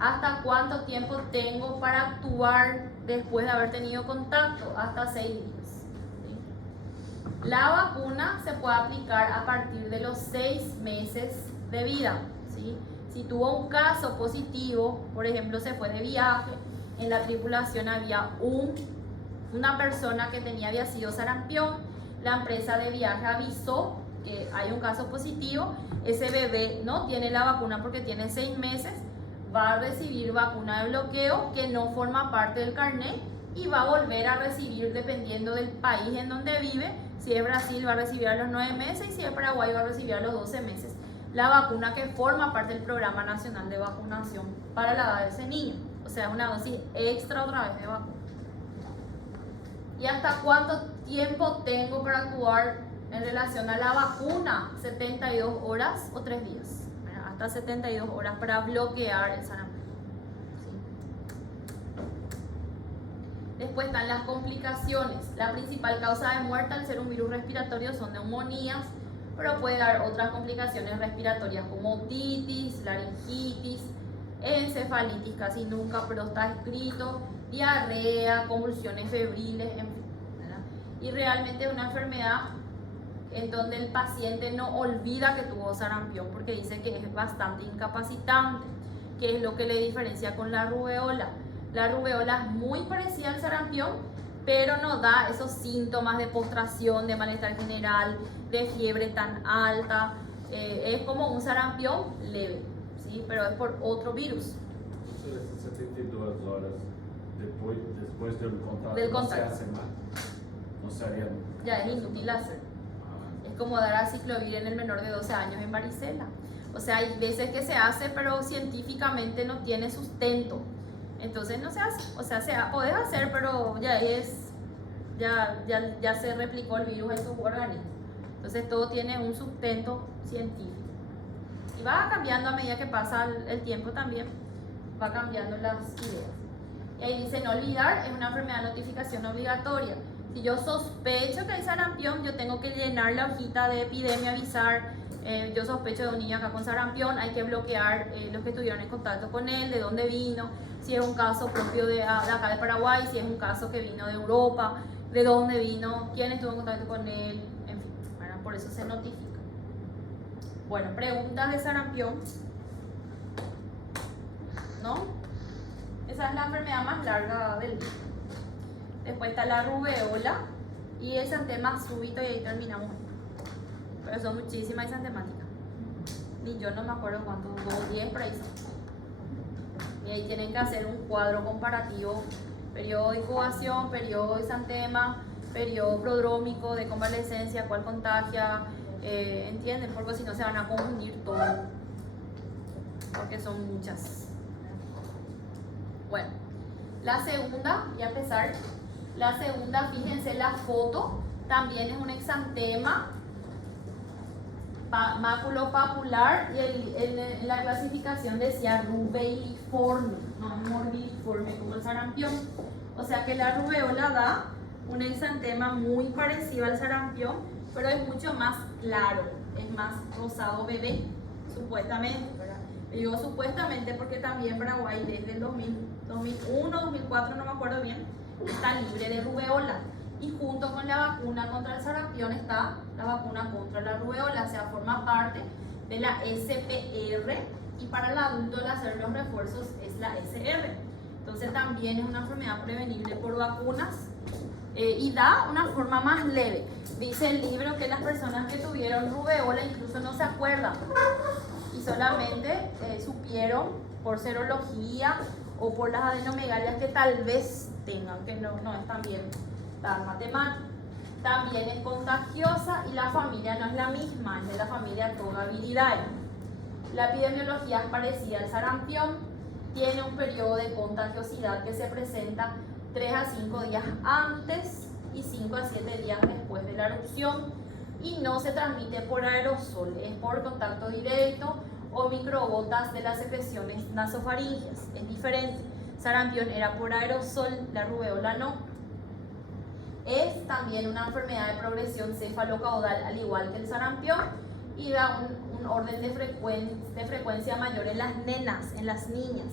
¿Hasta cuánto tiempo tengo para actuar después de haber tenido contacto? Hasta 6 días. ¿Sí? La vacuna se puede aplicar a partir de los 6 meses de vida, ¿sí? Si tuvo un caso positivo, por ejemplo, se fue de viaje, en la tripulación había una persona que había sido sarampión, la empresa de viaje avisó que hay un caso positivo, ese bebé no tiene la vacuna porque tiene 6 meses, va a recibir vacuna de bloqueo que no forma parte del carnet y va a volver a recibir, dependiendo del país en donde vive, si es Brasil va a recibir a los 9 meses y si es Paraguay va a recibir a los 12 meses, la vacuna que forma parte del Programa Nacional de Vacunación para la edad de ese niño, o sea, una dosis extra otra vez de vacuna. ¿Y hasta cuánto tiempo tengo para actuar en relación a la vacuna? 72 horas o 3 días. Hasta 72 horas para bloquear el sarampión. ¿Sí? Después están las complicaciones. La principal causa de muerte al ser un virus respiratorio son neumonías, pero puede dar otras complicaciones respiratorias como otitis, laringitis, encefalitis casi nunca, pero está escrito, diarrea, convulsiones febriles, en fin, ¿verdad? Y realmente es una enfermedad en donde el paciente no olvida que tuvo sarampión porque dice que es bastante incapacitante, que es lo que le diferencia con la rubeola. La rubeola es muy parecida al sarampión, pero no da esos síntomas de postración, de malestar general, de fiebre tan alta. Es como un sarampión leve, ¿sí? Pero es por otro virus. Entonces, 72 horas después del contacto, Del no contacto. se hace más. No se haría. Ya es inútil hacer. Es como dar aciclovir en el menor de 12 años en varicela. O sea, hay veces que se hace, pero científicamente no tiene sustento. Entonces no se hace. O sea, podés hacer, pero ya se replicó el virus en tu organismo. Entonces todo tiene un sustento científico. Y va cambiando a medida que pasa el tiempo también. Va cambiando las ideas. Y ahí dice, no olvidar, es una enfermedad de notificación obligatoria. Si yo sospecho que hay sarampión, yo tengo que llenar la hojita de epidemia, avisar, yo sospecho de un niño acá con sarampión, hay que bloquear los que estuvieron en contacto con él, de dónde vino, si es un caso propio de acá de Paraguay, si es un caso que vino de Europa, de dónde vino, quién estuvo en contacto con él, en fin, ¿verdad? Por eso se notifica. Bueno, preguntas de sarampión, ¿no? Esa es la enfermedad más larga del día. Después está la rubeola y el exantema súbito y ahí terminamos. Pero son muchísimas exantemáticas. Ni yo no me acuerdo cuántos, 2 o 10 por ahí son. Y ahí tienen que hacer un cuadro comparativo, periodo de incubación, periodo de exantema, periodo prodrómico, de convalescencia, cuál contagia, ¿entienden? Porque si no se van a confundir todo, porque son muchas. Bueno, la segunda, y a pesar, la segunda, fíjense la foto, también es un exantema maculopapular y en la clasificación decía rubeoliforme, no morbilliforme como el sarampión. O sea que la rubeola da un exantema muy parecido al sarampión, pero es mucho más claro, es más rosado bebé, supuestamente, ¿verdad? Digo supuestamente porque también Paraguay desde el 2001, 2004, no me acuerdo bien, está libre de rubeola. Y junto con la vacuna contra el sarampión está la vacuna contra la rubeola, o sea, forma parte de la SPR, y para el adulto el hacer los refuerzos es la SR. Entonces también es una enfermedad prevenible por vacunas y da una forma más leve. Dice el libro que las personas que tuvieron rubeola incluso no se acuerdan y solamente supieron por serología o por las adenomegalias que tal vez tengan, que no es también tan matemático. También es contagiosa y la familia no es la misma, es de la familia Togaviridae. La epidemiología es parecida al sarampión, tiene un periodo de contagiosidad que se presenta 3 a 5 días antes y 5 a 7 días después de la erupción y no se transmite por aerosol, es por contacto directo o microgotas de las secreciones nasofaringeas. Es diferente, sarampión era por aerosol, la rubeola no. Es también una enfermedad de progresión cefalocaudal al igual que el sarampión y da un orden de frecuencia mayor en las nenas, en las niñas.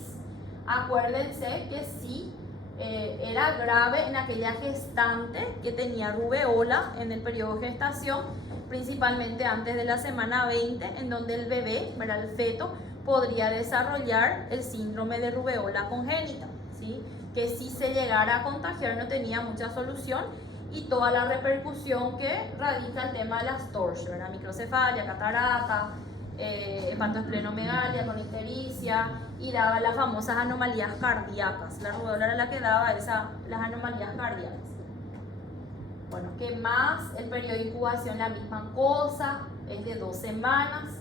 Acuérdense que sí era grave en aquella gestante que tenía rubeola en el periodo de gestación, principalmente antes de la semana 20, en donde el bebé, el feto, podría desarrollar el síndrome de rubeola congénita, ¿sí? Que si se llegara a contagiar no tenía mucha solución y toda la repercusión que radica el tema de las TORCH, ¿verdad? Microcefalia, catarata, hepatoesplenomegalia con ictericia y daba las famosas anomalías cardíacas. La rubeola era la que daba las anomalías cardíacas. Bueno, ¿qué más? El periodo de incubación, la misma cosa, es de 2 semanas.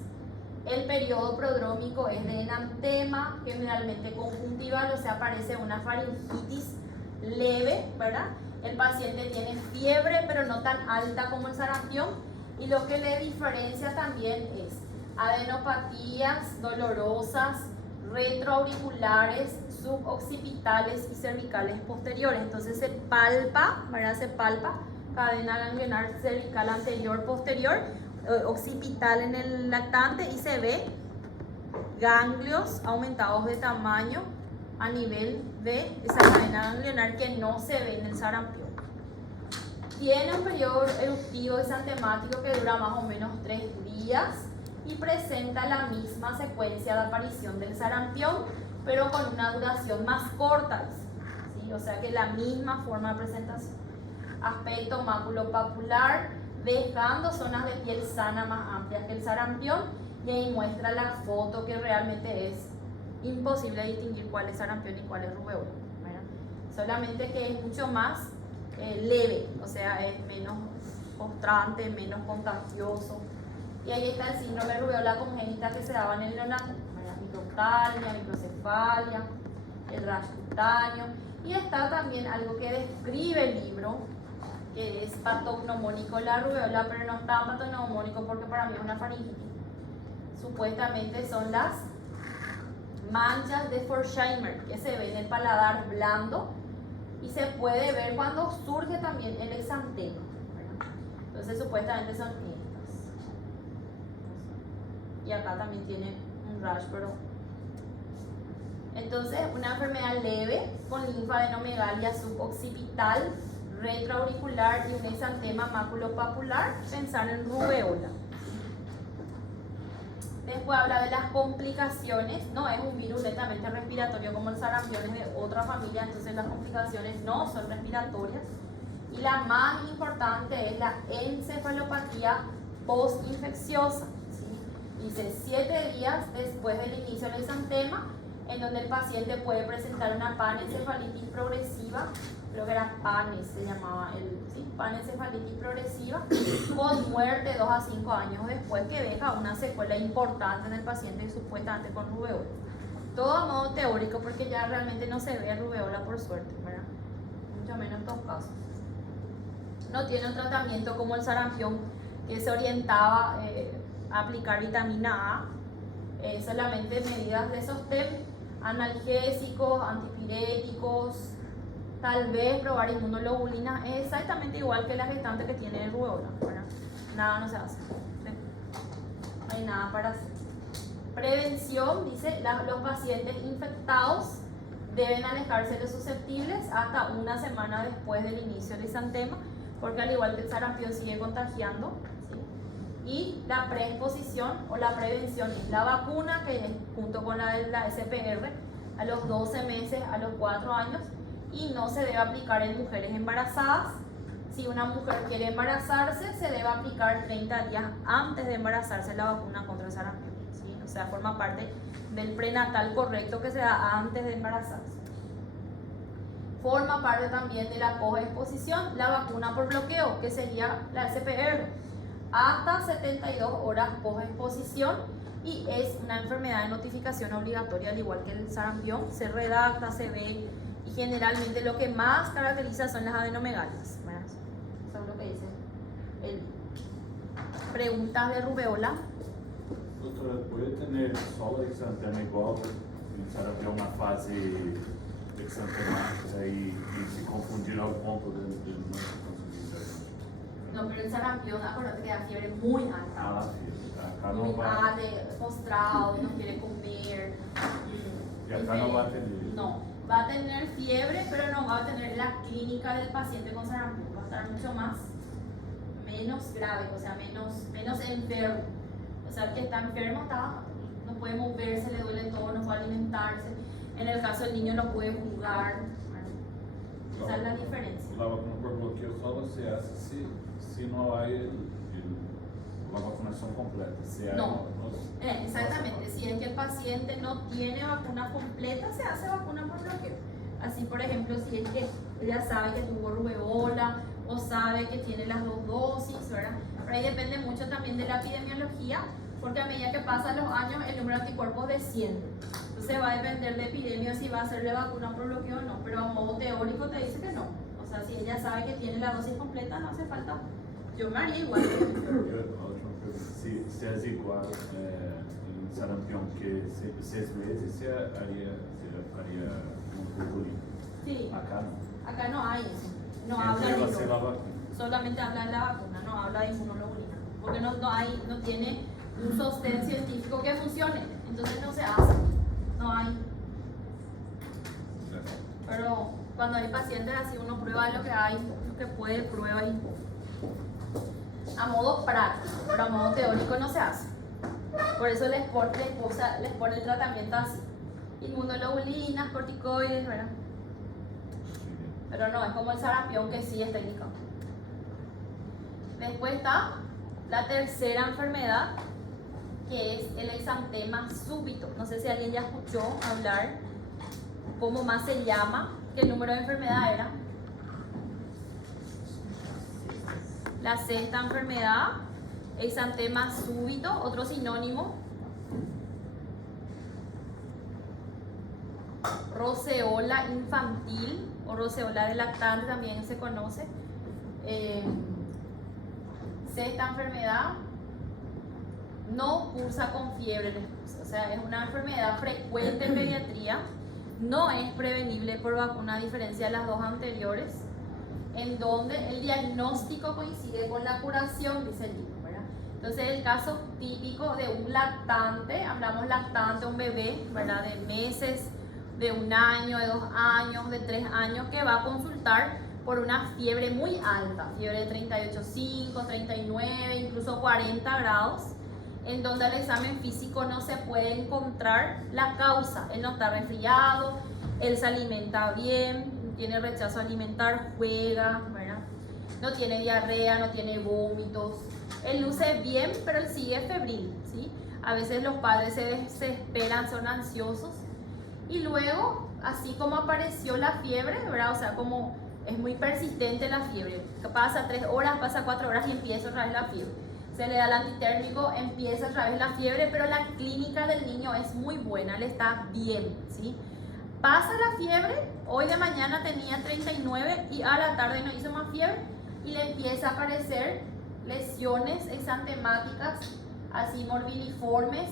El periodo prodrómico es de enantema, generalmente conjuntival, o sea, aparece una faringitis leve, ¿verdad? El paciente tiene fiebre, pero no tan alta como el sarampión, y lo que le diferencia también es adenopatías dolorosas, retroauriculares, suboccipitales y cervicales posteriores. Entonces se palpa, ¿verdad? Se palpa cadena ganglionar cervical anterior, posterior, occipital en el lactante y se ve ganglios aumentados de tamaño a nivel de esa cadena ganglionar que no se ve en el sarampión. Tiene un periodo eruptivo exantemático que dura más o menos 3 días y presenta la misma secuencia de aparición del sarampión, pero con una duración más corta. ¿sí? O sea que la misma forma de presentación. Aspecto maculopapular, dejando zonas de piel sana más amplias que el sarampión, y ahí muestra la foto que realmente es imposible distinguir cuál es sarampión y cuál es rubeola, ¿verdad? Solamente que es mucho más leve, o sea, es menos postrante, menos contagioso. Y ahí está el síndrome de rubeola congénita que se daba en el neonato, microtalgia, microcefalia, el rash cutáneo. Y está también algo que describe el libro, que es patognomónico la rubeola, pero no está patognomónico porque para mí es una faringitis. Supuestamente son las manchas de Forsheimer que se ven en el paladar blando y se puede ver cuando surge también el exantema, ¿verdad? Entonces supuestamente son estas. Y acá también tiene un rash, pero entonces una enfermedad leve con linfadenomegalia suboccipital, retroauricular y un exantema maculopapular, pensar en rubeola. Después habla de las complicaciones, no es un virus netamente respiratorio como el sarampión, es de otra familia, entonces las complicaciones no son respiratorias. Y la más importante es la encefalopatía postinfecciosa, ¿sí? Dice 7 días después del inicio del exantema, en donde el paciente puede presentar una panencefalitis progresiva, creo que era PANES, se llamaba panencefalitis progresiva, con muerte 2 a 5 años después, que deja una secuela importante en el paciente supuestamente con rubeola. Todo a modo teórico, porque ya realmente no se ve rubeola por suerte, ¿verdad? Mucho menos en estos casos. No tiene un tratamiento como el sarampión, que se orientaba a aplicar vitamina A, solamente medidas de sostén, analgésicos, antipiréticos, tal vez probar inmunoglobulina, es exactamente igual que la gestante que tiene rubeola, ¿verdad? Nada no se hace, ¿sí? No hay nada para hacer. Prevención, dice, los pacientes infectados deben alejarse de los susceptibles hasta una semana después del inicio del exantema, porque al igual que el sarampión sigue contagiando, ¿sí? Y la preexposición o la prevención es la vacuna, que es junto con la de la SPR, a los 12 meses, a los 4 años, y no se debe aplicar en mujeres embarazadas. Si una mujer quiere embarazarse, se debe aplicar 30 días antes de embarazarse la vacuna contra el sarampión, ¿sí? O sea, forma parte del prenatal correcto que se da antes de embarazarse. Forma parte también de la posexposición la vacuna por bloqueo, que sería la SPR, hasta 72 horas posexposición, y es una enfermedad de notificación obligatoria, al igual que el sarampión. Se redacta, se ve, y generalmente lo que más caracteriza son las adenomegalias, ¿verdad? Eso es lo que dice el preguntas de rubeola. Doutora, puede tener solo exantema igual el sarampión una fase exantemática y se confundir al punto de no conseguir? No, pero el sarampión, acuérdate que da fiebre muy alta. Ah, sí. Acá no Muy va. alta, postrado, no quiere comer. Y acá no va a tener. No, va a tener fiebre, pero no va a tener la clínica del paciente con sarampión. Va a estar mucho más, menos grave, o sea, menos enfermo. O sea, el que está enfermo no puede moverse, le duele todo, no puede alimentarse. En el caso del niño no puede jugar. Esa es la diferencia. La vacuna por bloqueo solo se hace si no hay la vacunación completa. Si hay, No, exactamente. Si es que el paciente no tiene vacuna completa, se hace vacuna por bloqueo. Así, por ejemplo, si es que ella sabe que tuvo rubeola o sabe que tiene las 2 dosis, ¿verdad? Pero ahí depende mucho también de la epidemiología, porque a medida que pasan los años el número de anticuerpos desciende. Entonces va a depender de epidemia si va a hacerle vacuna por bloqueo o no, pero a modo teórico te dice que no. O sea, si ella sabe que tiene la dosis completa, no hace falta. Yo me haría igual. Se es igual el sarampión que 6 meses, se haría inmunoglobulina. Sí. Acá no. Acá no hay eso. No Siempre habla de va a ser la eso. vacuna. Solamente habla de la vacuna, no habla de inmunoglobulina. Porque no tiene un sostén científico que funcione. Entonces no se hace. No hay. Pero cuando hay pacientes así, uno prueba lo que hay, lo que puede, prueba y a modo práctico, pero a modo teórico no se hace. Por eso les pone el tratamiento así: inmunoglobulinas, corticoides, ¿verdad? pero no es como el sarampión que sí es técnico. Después está la tercera enfermedad, que es el exantema súbito. No sé si alguien ya escuchó hablar cómo más se llama, qué número de enfermedad era. La sexta enfermedad, exantema súbito, otro sinónimo. Roceola infantil o roceola de lactante también se conoce. Sexta enfermedad, no cursa con fiebre, o sea, es una enfermedad frecuente en pediatría, no es prevenible por vacuna a diferencia de las dos anteriores, en donde el diagnóstico coincide con la curación, dice el libro, ¿verdad? Entonces el caso típico de un lactante, hablamos lactante, un bebé, ¿verdad? De meses, de 1 año, de 2 años, de 3 años, que va a consultar por una fiebre muy alta, fiebre de 38,5, 39, incluso 40 grados, en donde el examen físico no se puede encontrar la causa. Él no está resfriado, él se alimenta bien, tiene rechazo alimentar, juega, ¿verdad? No tiene diarrea, no tiene vómitos, él luce bien, pero él sigue febril, ¿sí? A veces los padres se desesperan, son ansiosos, y luego, así como apareció la fiebre, ¿verdad? O sea, como es muy persistente la fiebre, pasa 3 horas, pasa 4 horas y empieza otra vez la fiebre. Se le da el antitérmico, empieza otra vez la fiebre, pero la clínica del niño es muy buena, él está bien, ¿sí? Pasa la fiebre, hoy de mañana tenía 39 y a la tarde no hizo más fiebre y le empieza a aparecer lesiones exantemáticas, así morbiliformes,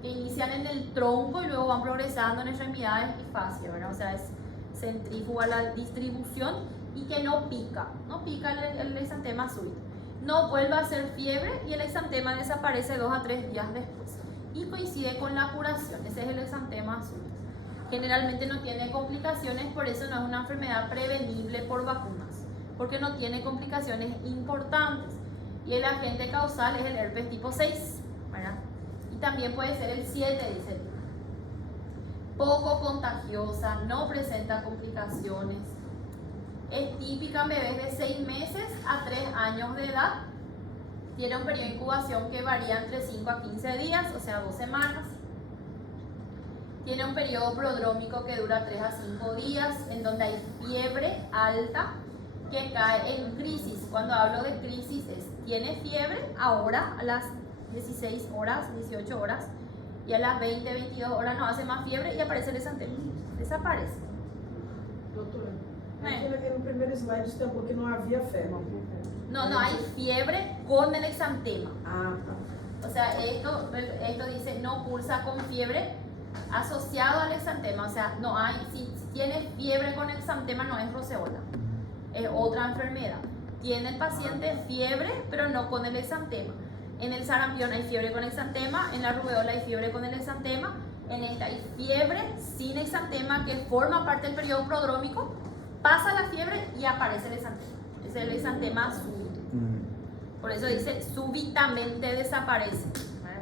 que inician en el tronco y luego van progresando en extremidades y fascia, ¿verdad? O sea, es centrífuga la distribución y que no pica el exantema súbito. No vuelve a hacer fiebre y el exantema desaparece 2 a 3 días después y coincide con la curación. Ese es el exantema súbito. Generalmente no tiene complicaciones, por eso no es una enfermedad prevenible por vacunas, porque no tiene complicaciones importantes. Y el agente causal es el herpes tipo 6, ¿verdad? Y también puede ser el 7, dice el libro. Poco contagiosa, no presenta complicaciones. Es típica en bebés de 6 meses a 3 años de edad. Tiene un periodo de incubación que varía entre 5 a 15 días, o sea, 2 semanas. Tiene un periodo prodrómico que dura 3 a 5 días, en donde hay fiebre alta que cae en crisis. Cuando hablo de crisis es, tiene fiebre ahora a las 16 horas, 18 horas, y a las 20, 22 horas no hace más fiebre y aparece el exantema. Desaparece. Doutora, en el primer slide está porque no había febre. No hay fiebre con el exantema. Ah, tá. O sea, esto dice no cursa con fiebre asociado al exantema. O sea, no hay, si tiene fiebre con exantema no es roceola, es otra enfermedad. Tiene el paciente fiebre, pero no con el exantema. En el sarampión hay fiebre con exantema, en la rubeola hay fiebre con el exantema, en esta hay fiebre sin exantema que forma parte del periodo prodrómico, pasa la fiebre y aparece el exantema. Es el exantema súbito. Por eso dice súbitamente desaparece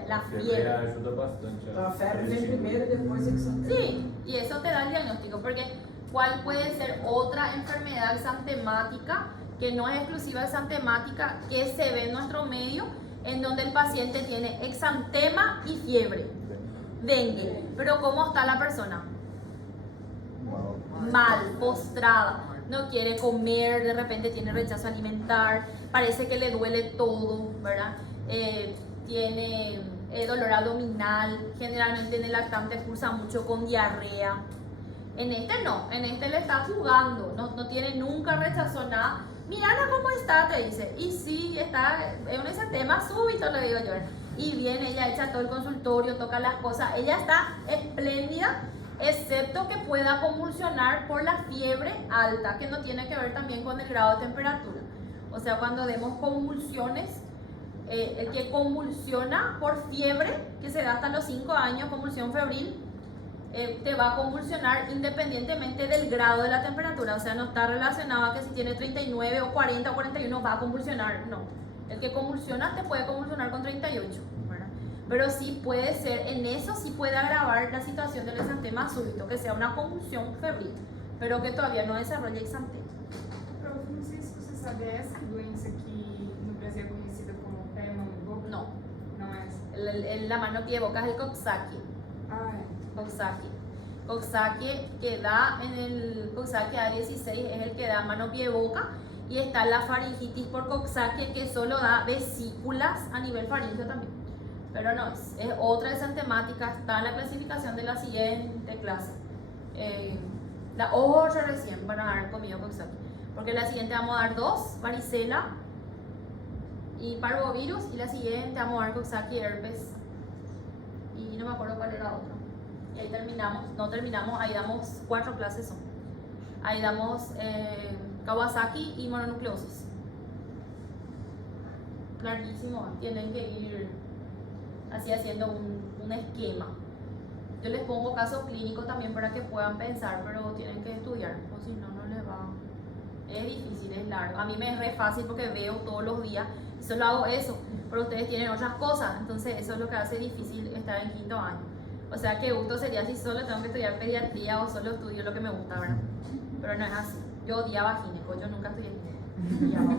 la fiebre. Ayuda bastante. A febre vem primeiro e depois exantema. Sí, y eso te da el diagnóstico, porque ¿cuál puede ser otra enfermedad exantemática que no es exclusiva exantemática que se ve en nuestro medio, en donde el paciente tiene exantema y fiebre? Dengue. Pero ¿cómo está la persona? Mal, postrada, no quiere comer, de repente tiene rechazo alimentar, parece que le duele todo, ¿verdad? Tiene dolor abdominal, generalmente en el lactante cursa mucho con diarrea. En este no, en este le está jugando, no tiene nunca rechazo nada. Mirala cómo está, te dice. Y sí, está, es un exantema súbito, le digo yo. Y viene, ella echa todo el consultorio, toca las cosas. Ella está espléndida, excepto que pueda convulsionar por la fiebre alta, que no tiene que ver también con el grado de temperatura. O sea, cuando demos convulsiones, el que convulsiona por fiebre, que se da hasta los 5 años, convulsión febril, te va a convulsionar independientemente del grado de la temperatura. O sea, no está relacionado a que si tiene 39 o 40 o 41 va a convulsionar, no. El que convulsiona te puede convulsionar con 38, ¿verdad? Pero sí puede ser, en eso sí puede agravar la situación del exantema súbito, que sea una convulsión febril. pero que todavía no desarrolla exantema. Prof, não sei se você sabe, é essa doença que no Brasil é conhecida como pé, mão e boca? No, Não é essa? la mano, pie, boca es el Coxsackie. Ah, é. Coxsackie. Coxsackie que da en el Coxsackie A16 es el que da mano, pie, boca. Y está la faringitis por Coxsackie que solo da vesículas a nivel faríngeo también. Pero no es otra exantemática, está en la clasificación de la siguiente clase. La 8 recién van a dar conmigo Coxsackie. Porque la siguiente vamos a dar 2, varicela y parvovirus. Y la siguiente vamos a dar Coxsackie, herpes. Y no me acuerdo cuál era otro. Y ahí terminamos, no terminamos, ahí damos 4 clases son. Ahí damos Kawasaki y mononucleosis. Clarísimo, tienen que ir así haciendo un esquema. Yo les pongo casos clínicos también para que puedan pensar, pero tienen que estudiar, o si no, no les va. Es difícil, es largo. A mí me es re fácil porque veo todos los días y solo hago eso, pero ustedes tienen otras cosas, entonces eso es lo que hace difícil estar en quinto año. O sea, qué gusto sería si solo tengo que estudiar pediatría o solo estudio lo que me gusta, ¿verdad? Pero no es así. Yo odiaba gineco, yo nunca estudié gineco.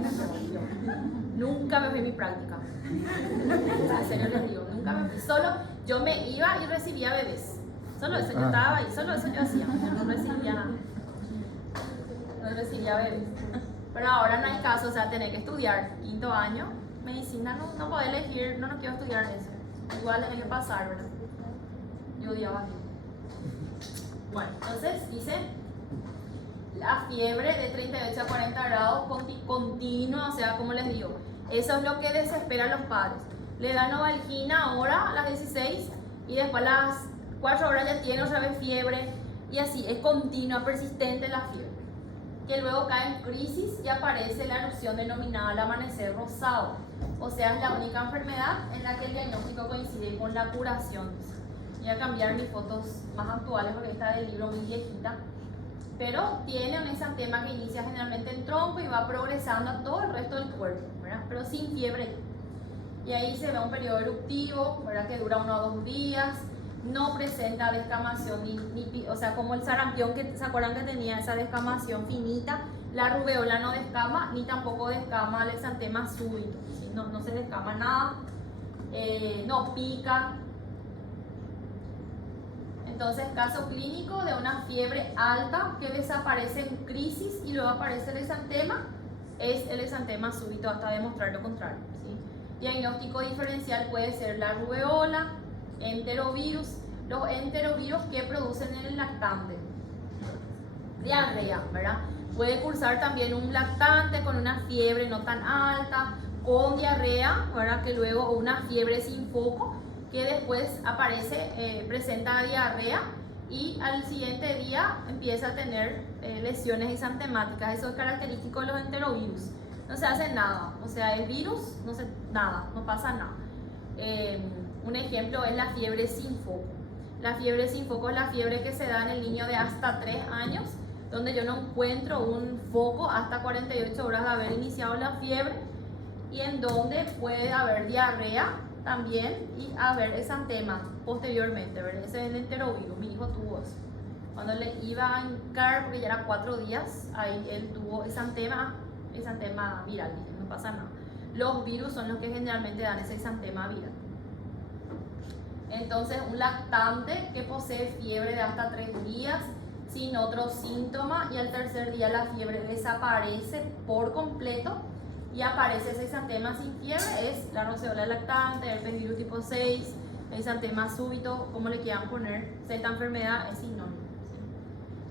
Nunca me fui a mi práctica. En serio les digo, nunca me fui. Solo yo me iba y recibía bebés. Solo eso, yo estaba ahí, solo eso yo hacía. Yo no recibía nada. No recibía bebés. Pero ahora no hay caso, o sea, tener que estudiar quinto año, medicina, no puedo elegir, no quiero estudiar eso. Igual tenés que pasar, ¿verdad? Yo odiaba gineco. Bueno, entonces dice la fiebre de 38 a 40 grados continua, o sea, como les digo, eso es lo que desespera a los padres. Le dan Novalgina ahora a las 16 y después a las 4 horas ya tiene otra vez fiebre y así, es continua, persistente la fiebre. Que luego cae en crisis y aparece la erupción denominada el amanecer rosado. O sea, es la única enfermedad en la que el diagnóstico coincide con la curación. Voy a cambiar mis fotos más actuales porque esta del libro muy viejita. Pero tiene un exantema que inicia generalmente en tronco y va progresando a todo el resto del cuerpo, ¿verdad? Pero sin fiebre. Y ahí se ve un periodo eruptivo, ¿verdad? Que dura 1 o 2 días. No presenta descamación, o sea, como el sarampión, que se acuerdan que tenía esa descamación finita. La rubeola no descama, ni tampoco descama el exantema súbito, ¿sí? No se descama nada, no pica. Entonces, caso clínico de una fiebre alta que desaparece en crisis y luego aparece el exantema, es el exantema súbito hasta demostrar lo contrario, ¿sí? Diagnóstico diferencial puede ser la rubeola, enterovirus, los enterovirus que producen en el lactante, diarrea, ¿verdad? Puede cursar también un lactante con una fiebre no tan alta, con diarrea, ¿verdad? Que luego una fiebre sin foco, que después aparece, presenta diarrea y al siguiente día empieza a tener lesiones exantemáticas. Eso es característico de los enterovirus. No se hace nada, o sea, es virus, no pasa nada. Un ejemplo es la fiebre sin foco. La fiebre sin foco es la fiebre que se da en el niño de hasta 3 años, donde yo no encuentro un foco hasta 48 horas de haber iniciado la fiebre y en donde puede haber diarrea también y haber exantema posteriormente, ¿verdad? Ese es el enterovirus, mi hijo tuvo eso. Cuando le iba a hincar, porque ya era 4 días, ahí él tuvo exantema viral, no pasa nada. Los virus son los que generalmente dan ese exantema viral. Entonces, un lactante que posee fiebre de hasta 3 días, sin otros síntomas, y al tercer día la fiebre desaparece por completo y aparece ese exantema sin fiebre, es la roceola lactante, herpes virus tipo 6, exantema súbito, como le quieran poner. Esta enfermedad es sinónimo.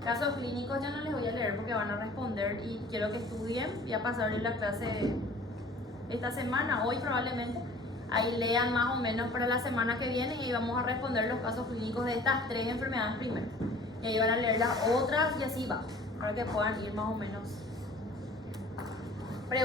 Casos clínicos yo no les voy a leer porque van a responder y quiero que estudien. Voy a pasarles la clase esta semana, hoy probablemente. Ahí lean más o menos para la semana que viene y vamos a responder los casos clínicos de estas 3 enfermedades primero. Y ahí van a leer las otras y así va, para que puedan ir más o menos